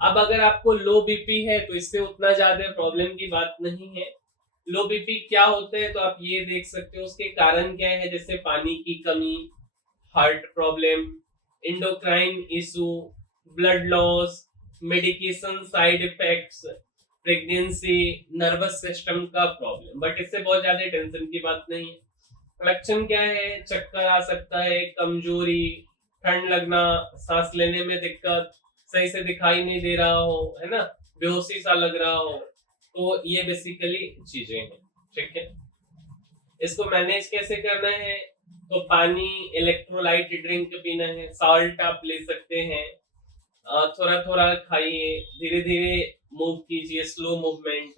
अब अगर आपको लो बीपी है तो इससे उतना ज्यादा प्रॉब्लम की बात नहीं है। लो बीपी क्या होता है तो आप ये देख सकते हो उसके कारण क्या है, जैसे पानी की कमी, heart problem, endocrine issue, blood loss, medication side effects, pregnancy, nervous system का प्रॉब्लम। बट इससे बहुत ज्यादा टेंशन की बात नहीं है। लक्षण क्या है, चक्कर आ सकता है, कमजोरी, ठंड लगना, सांस लेने में दिक्कत, सही से दिखाई नहीं दे रहा हो, है ना, बेहोशी सा लग रहा हो, तो ये बेसिकली चीजें हैं। ठीक है, इसको मैनेज कैसे करना है, तो पानी, इलेक्ट्रोलाइट ड्रिंक पीना है, सॉल्ट आप ले सकते हैं, थोड़ा थोड़ा खाइए, धीरे धीरे मूव कीजिए, slow movement,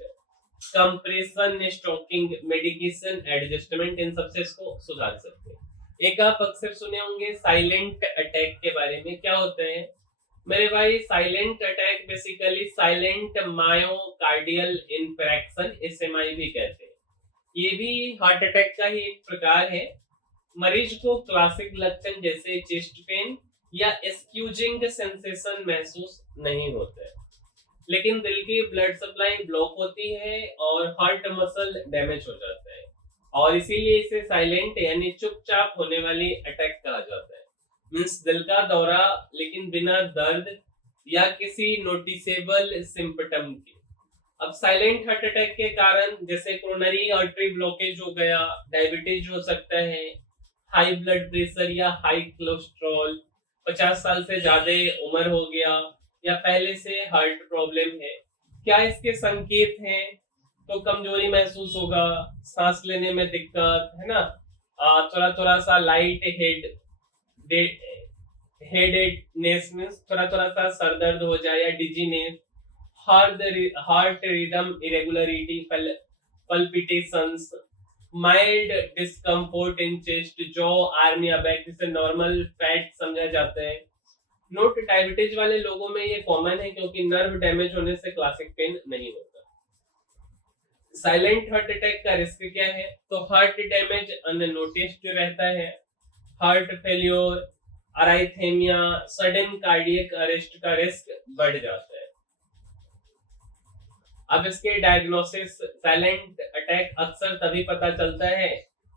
compression, stocking, medication adjustment, इन सबसे इसको सुधार सकते हैं। एक आप अक्सर सुने होंगे साइलेंट अटैक के बारे में, क्या होता है मेरे भाई, silent attack basically silent myocardial infraction, SMI भी कहते हैं। ये भी हार्ट अटैक का ही एक प्रकार है। मरीज को क्लासिक लक्षण जैसे चेस्ट पेन या स्क्यूजिंग सेंसेशन महसूस नहीं होता है, लेकिन दिल की ब्लड सप्लाई ब्लॉक होती है और हार्ट मसल डैमेज हो जाता है, और इसीलिए इसे साइलेंट यानी चुपचाप होने वाली अटैक कहा जाता है। मींस दिल का दौरा लेकिन बिना दर्द या किसी नोटिसेबल सिम्पटम के। अब साइलेंट हार्ट अटैक के कारण जैसे कोरोनरी आर्टरी ब्लॉकेज हो गया, डायबिटीज हो सकता है, हाई ब्लड प्रेशर या हाई कोलेस्ट्रॉल, 50 साल से ज्यादा उम्र हो गया, या पहले से हार्ट प्रॉब्लम है। क्या इसके संकेत हैं, तो कमजोरी महसूस होगा, सांस लेने में दिक्कत, है ना, थोड़ा थोड़ा सा लाइट हेडेडनेस, मींस थोड़ा थोड़ा सा सर दर्द हो जाए, या dizziness, heart rhythm irregularity, palpitations, mild discomfort in chest, jaw, arm या बैक, जिसे नॉर्मल फैट समझा जाता है। नोट, डायबिटीज वाले लोगों में ये कॉमन है क्योंकि नर्व डैमेज होने से क्लासिक पेन नहीं होता। साइलेंट हार्ट अटैक का रिस्क क्या है, तो हार्ट डैमेज अननोटिस्ड रहता है, heart failure, arrhythmia, sudden cardiac arrest का रिस्क बढ़ जाता है। अब इसके डायग्नोसिस, साइलेंट अटैक अक्सर तभी पता चलता है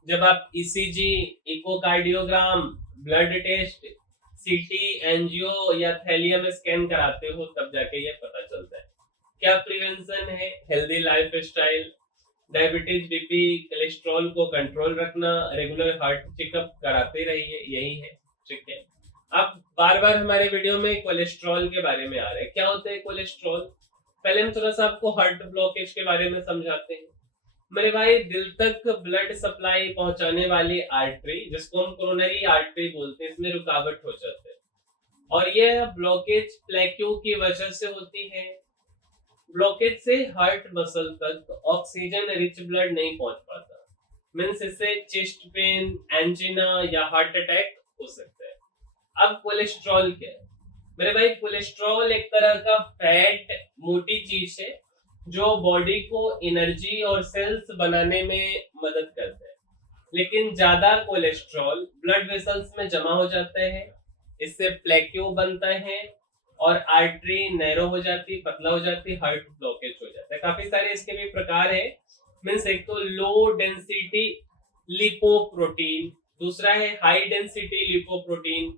जब आप ईसीजी, इकोकार्डियोग्राम, ब्लड टेस्ट, सीटी, एंजियो या थैलियम स्कैन कराते हो, तब जाके ये पता चलता है। क्या प्रिवेंशन है, healthy life style, diabetes, BP, cholesterol को कंट्रोल रखना, रेगुलर हार्ट चेकअप कराते रहिए, यही है। ठीक है, अब बार बार हमारे वीडियो में कोलेस्ट्रॉल के बारे में आ रहा है। क्या होता है कोलेस्ट्रॉल, पहले हम थोड़ा सा आपको हार्ट ब्लॉकेज के बारे में समझाते हैं। मेरे भाई, दिल तक ब्लड सप्लाई पहुंचाने वाली आर्टरी, जिसको हम कोरोनरी आर्टरी बोलते हैं, इसमें रुकावट हो जाता है, और यह ब्लॉकेज प्लेक्यू की वजह से होती है। ब्लॉकेज से हार्ट मसल तक ऑक्सीजन रिच ब्लड नहीं पहुंच पाता, मींस इससे चेस्ट पेन, एंजिना या हार्ट अटैक हो सकता है। अब कोलेस्ट्रॉल क्या है मेरे भाई, कोलेस्ट्रॉल एक तरह का फैट, मोटी चीज है जो बॉडी को एनर्जी और सेल्स बनाने में मदद करता है, लेकिन ज्यादा कोलेस्ट्रॉल ब्लड वेसल्स में जमा हो जाता है, इससे प्लेक्यू बनता है और आर्टरी नैरो हो जाती, पतला हो जाती, हार्ट ब्लॉकेज हो जाता है। काफी सारे इसके भी प्रकार है, मींस एक तो लो डेंसिटी लिपोप्रोटीन, दूसरा है हाई डेंसिटी लिपोप्रोटीन,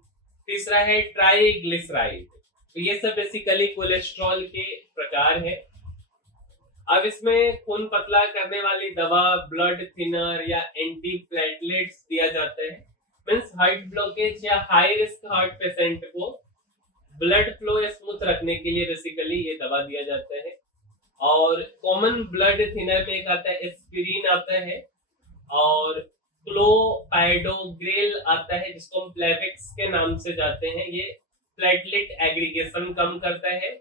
तीसरा है ट्राइग्लिसराइड। तो ये सब बेसिकली कोलेस्ट्रॉल के प्रकार है। अब इसमें खून पतला करने वाली दवा, ब्लड थिनर या एंटी प्लेटलेट्स दिया जाता है। मींस हार्ट ब्लॉकेज या हाई रिस्क हार्ट पेशेंट को ब्लड फ्लो स्मूथ रखने के लिए बेसिकली ये दवा दिया जाता है। और कॉमन ब्लड थिनर में एक आता है एस्पिरिन आता है, और क्लोपाइडोग्रेल आता है, जिसको हम प्लेविक्स के नाम से जाते हैं। ये प्लेटलेट एग्रीगेशन कम करता है।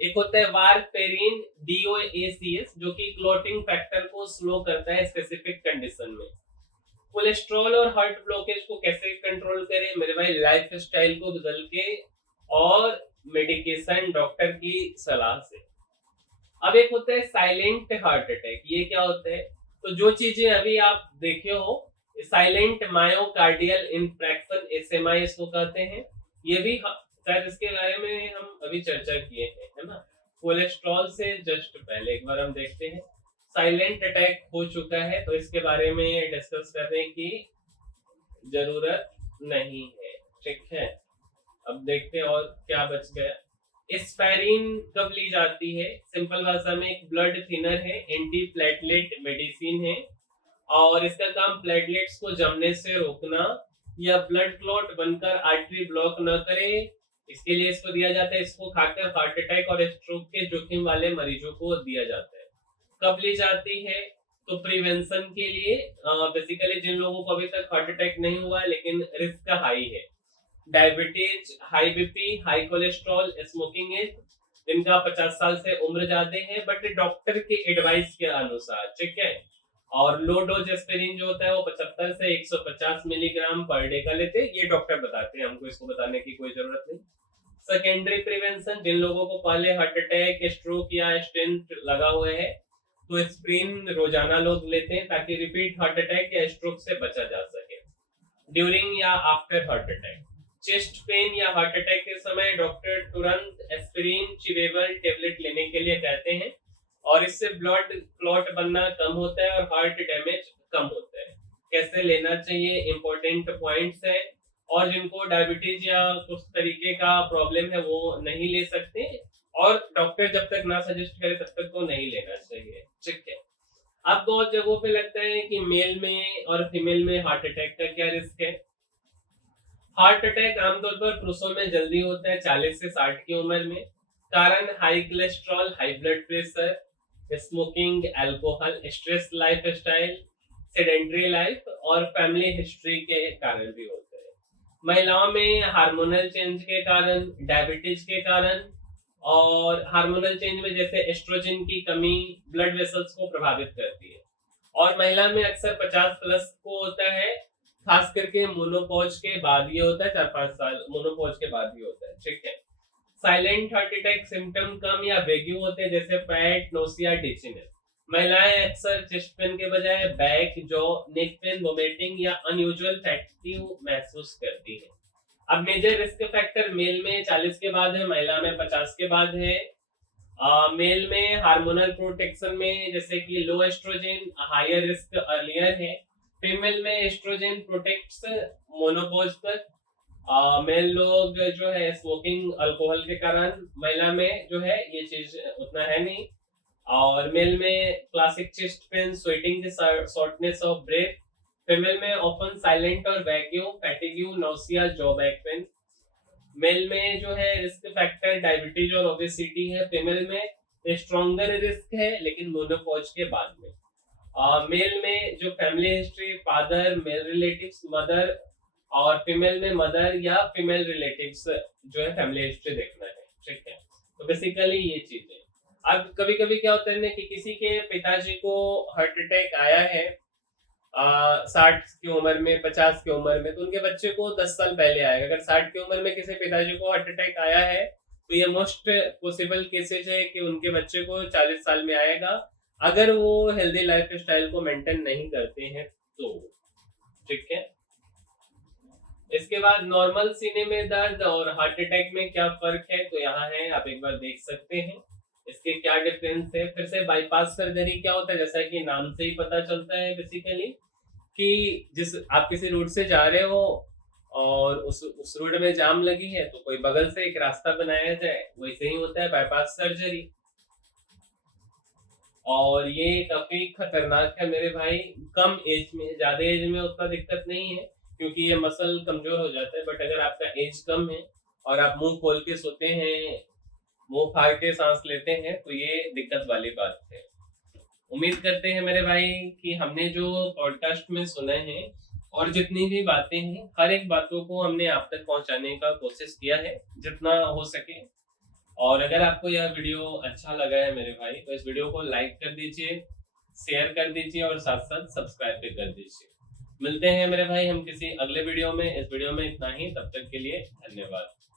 एक होता है वारफेरिन, DOACS, जो कि क्लॉटिंग फैक्टर को स्लो करता है स्पेसिफिक कंडीशन में। कोलेस्ट्रॉल और हार्ट ब्लॉकेज को कैसे कंट्रोल करें मेरे भाई, लाइफ स्टाइल को बदल के और मेडिकेशन, डॉक्टर की सलाह से। अब एक होता है साइलेंट हार्ट अटैक। ये क्या होता है, तो जो चीजें अभी आप देखे हो, साइलेंट मायोकार्डियल इंफ्रैक्शन एसएमआई इसको कहते हैं, ये भी शायद इसके बारे में हम अभी चर्चा किए हैं, है ना, कोलेस्ट्रॉल से जस्ट पहले एक बार हम देखते हैं। साइलेंट अटैक हो चुका है तो इसके बारे में डिस्कस करने की जरूरत नहीं है, ठीक है। अब देखते हैं और क्या बच गया। एस्पाइरिन कब ली जाती है? सिंपल भाषा में एक ब्लड थिनर है, एंटी प्लेटलेट मेडिसिन है, और इसका काम प्लेटलेट्स को जमने से रोकना या ब्लड क्लॉट बनकर आर्टरी ब्लॉक न करे, इसके लिए इसको दिया जाता है। इसको खाकर हार्ट अटैक और स्ट्रोक के जोखिम वाले मरीजों को दिया जाता है। कब ली जाती है? तो प्रिवेंशन के लिए, बेसिकली जिन लोगों को अभी तक हार्ट अटैक नहीं हुआ है लेकिन रिस्क हाई है, diabetes, high BP, high cholesterol, smoking age, जिनका 50 साल से उम्र ज्यादा है बट डॉक्टर के एडवाइस के अनुसार, ठीक है। और लो डोज एस्पिरिन जो होता है वो 75 से 150 मिलीग्राम पर डे का लेते हैं, ये डॉक्टर बताते हैं, हमको इसको बताने की कोई जरूरत नहीं। सेकेंडरी प्रिवेंशन, जिन लोगों को पहले हार्ट अटैक, स्ट्रोक या स्टेंट लगा हुआ है तो एस्पिरिन रोजाना लोग लेते हैं ताकि रिपीट हार्ट अटैक या स्ट्रोक से बचा जा सके। ड्यूरिंग या after heart attack, chest pain या हार्ट अटैक के समय डॉक्टर तुरंत एस्पिरिन चिवेबल टेबलेट लेने के लिए कहते हैं, और इससे ब्लड क्लॉट बनना कम होता है और हार्ट डैमेज कम होता है। कैसे लेना चाहिए, इंपॉर्टेंट पॉइंट्स है। और जिनको डायबिटीज या कुछ तरीके का प्रॉब्लम है वो नहीं ले सकते, और डॉक्टर जब तक ना सजेस्ट करे तब तक तो नहीं लेना चाहिए, ठीक है। अब बहुत जगहों पे लगता है कि मेल में और फीमेल में हार्ट अटैक का क्या रिस्क है। हार्ट अटैक आमतौर पर पुरुषों में जल्दी होता है 40 से 60 की उम्र में। कारण high cholesterol, high blood pressure, smoking, alcohol, stress life style, sedentary life और फैमिली हिस्ट्री के कारण भी होते हैं। महिलाओं में हार्मोनल चेंज के कारण, डायबिटीज के कारण, और हार्मोनल चेंज में जैसे एस्ट्रोजन की कमी ब्लड वेसल्स को प्रभावित करती है, और महिला में अक्सर 50 प्लस को होता है, खास करके मोनोपॉज के बाद ये होता है, 4-5 साल मोनोपॉज के बाद ये होता है, ठीक है। साइलेंट हार्ट अटैक सिम्टम कम या वेग्यू होते हैं, जैसे फैट, नोसिया, डिजीनेस। महिलाएं अक्सर चेस्ट पेन के बजाय back, jaw, neck pain, vomiting या अनयूजुअल फैटिग महसूस करती है। अब मेजर रिस्क फैक्टर मेल में 40 के बाद है, महिला में 50 के बाद है। मेल में हार्मोनल प्रोटेक्शन में जैसे कि लो एस्ट्रोजन, हायर रिस्क अर्लियर है। फीमेल में एस्ट्रोजन प्रोटेक्ट्स मोनोपॉज तक। मेल लोग जो है स्मोकिंग, अल्कोहल के कारण, महिला में जो है ये चीज उतना है नहीं। और मेल में classic chest pain, sweating, shortness of breath. Female में ऑफन साइलेंट और vague, fatigue, nausea, jaw back pain. Male में जो है रिस्क फैक्टर डायबिटीज और ओबेसिटी है। फीमेल में स्ट्रॉन्गर रिस्क है लेकिन मोनोपॉज के बाद में। मेल में जो family history, father, male relatives, mother, और फीमेल में मदर या फीमेल रिलेटिव्स जो है फैमिली हिस्ट्री देखना है, ठीक है। तो बेसिकली ये चीजें। अब कभी कभी क्या होता है ना कि किसी के पिताजी को हार्ट अटैक आया है 60 की उम्र में, 50 की उम्र में, तो उनके बच्चे को 10 साल पहले आएगा। अगर 60 की उम्र में किसी पिताजी को हार्ट अटैक आया है तो ये मोस्ट पॉसिबल केसेज है कि उनके बच्चे को 40 साल में आएगा, अगर वो हेल्दी लाइफ स्टाइल को मेंटेन नहीं करते हैं तो, ठीक है। इसके बाद नॉर्मल सीने में दर्द और हार्ट अटैक में क्या फर्क है, तो यहाँ है, आप एक बार देख सकते हैं इसके क्या डिफरेंस है। फिर से बाईपास सर्जरी क्या होता है, जैसा कि नाम से ही पता चलता है बेसिकली कि जिस आप किसी रूट से जा रहे हो और उस रूट में जाम लगी है तो कोई बगल से एक रास्ता बनाया जाए, वैसे ही होता है बाईपास सर्जरी। और ये काफी खतरनाक है मेरे भाई, कम एज में, ज्यादा एज में उतना दिक्कत नहीं है क्योंकि ये मसल कमजोर हो जाता है, बट अगर आपका एज कम है और आप मुंह खोल के सोते हैं, मुंह फाड़ के सांस लेते हैं, तो ये दिक्कत वाली बात है। उम्मीद करते हैं मेरे भाई कि हमने जो पॉडकास्ट में सुना है और जितनी भी बातें हैं, हर एक बातों को हमने आप तक पहुंचाने का कोशिश किया है जितना हो सके। और अगर आपको यह वीडियो अच्छा लगा है मेरे भाई, तो इस वीडियो को लाइक कर दीजिए, शेयर कर दीजिए और साथ साथ सब्सक्राइब भी कर दीजिए। मिलते हैं मेरे भाई हम किसी अगले वीडियो में। इस वीडियो में इतना ही, तब तक के लिए धन्यवाद।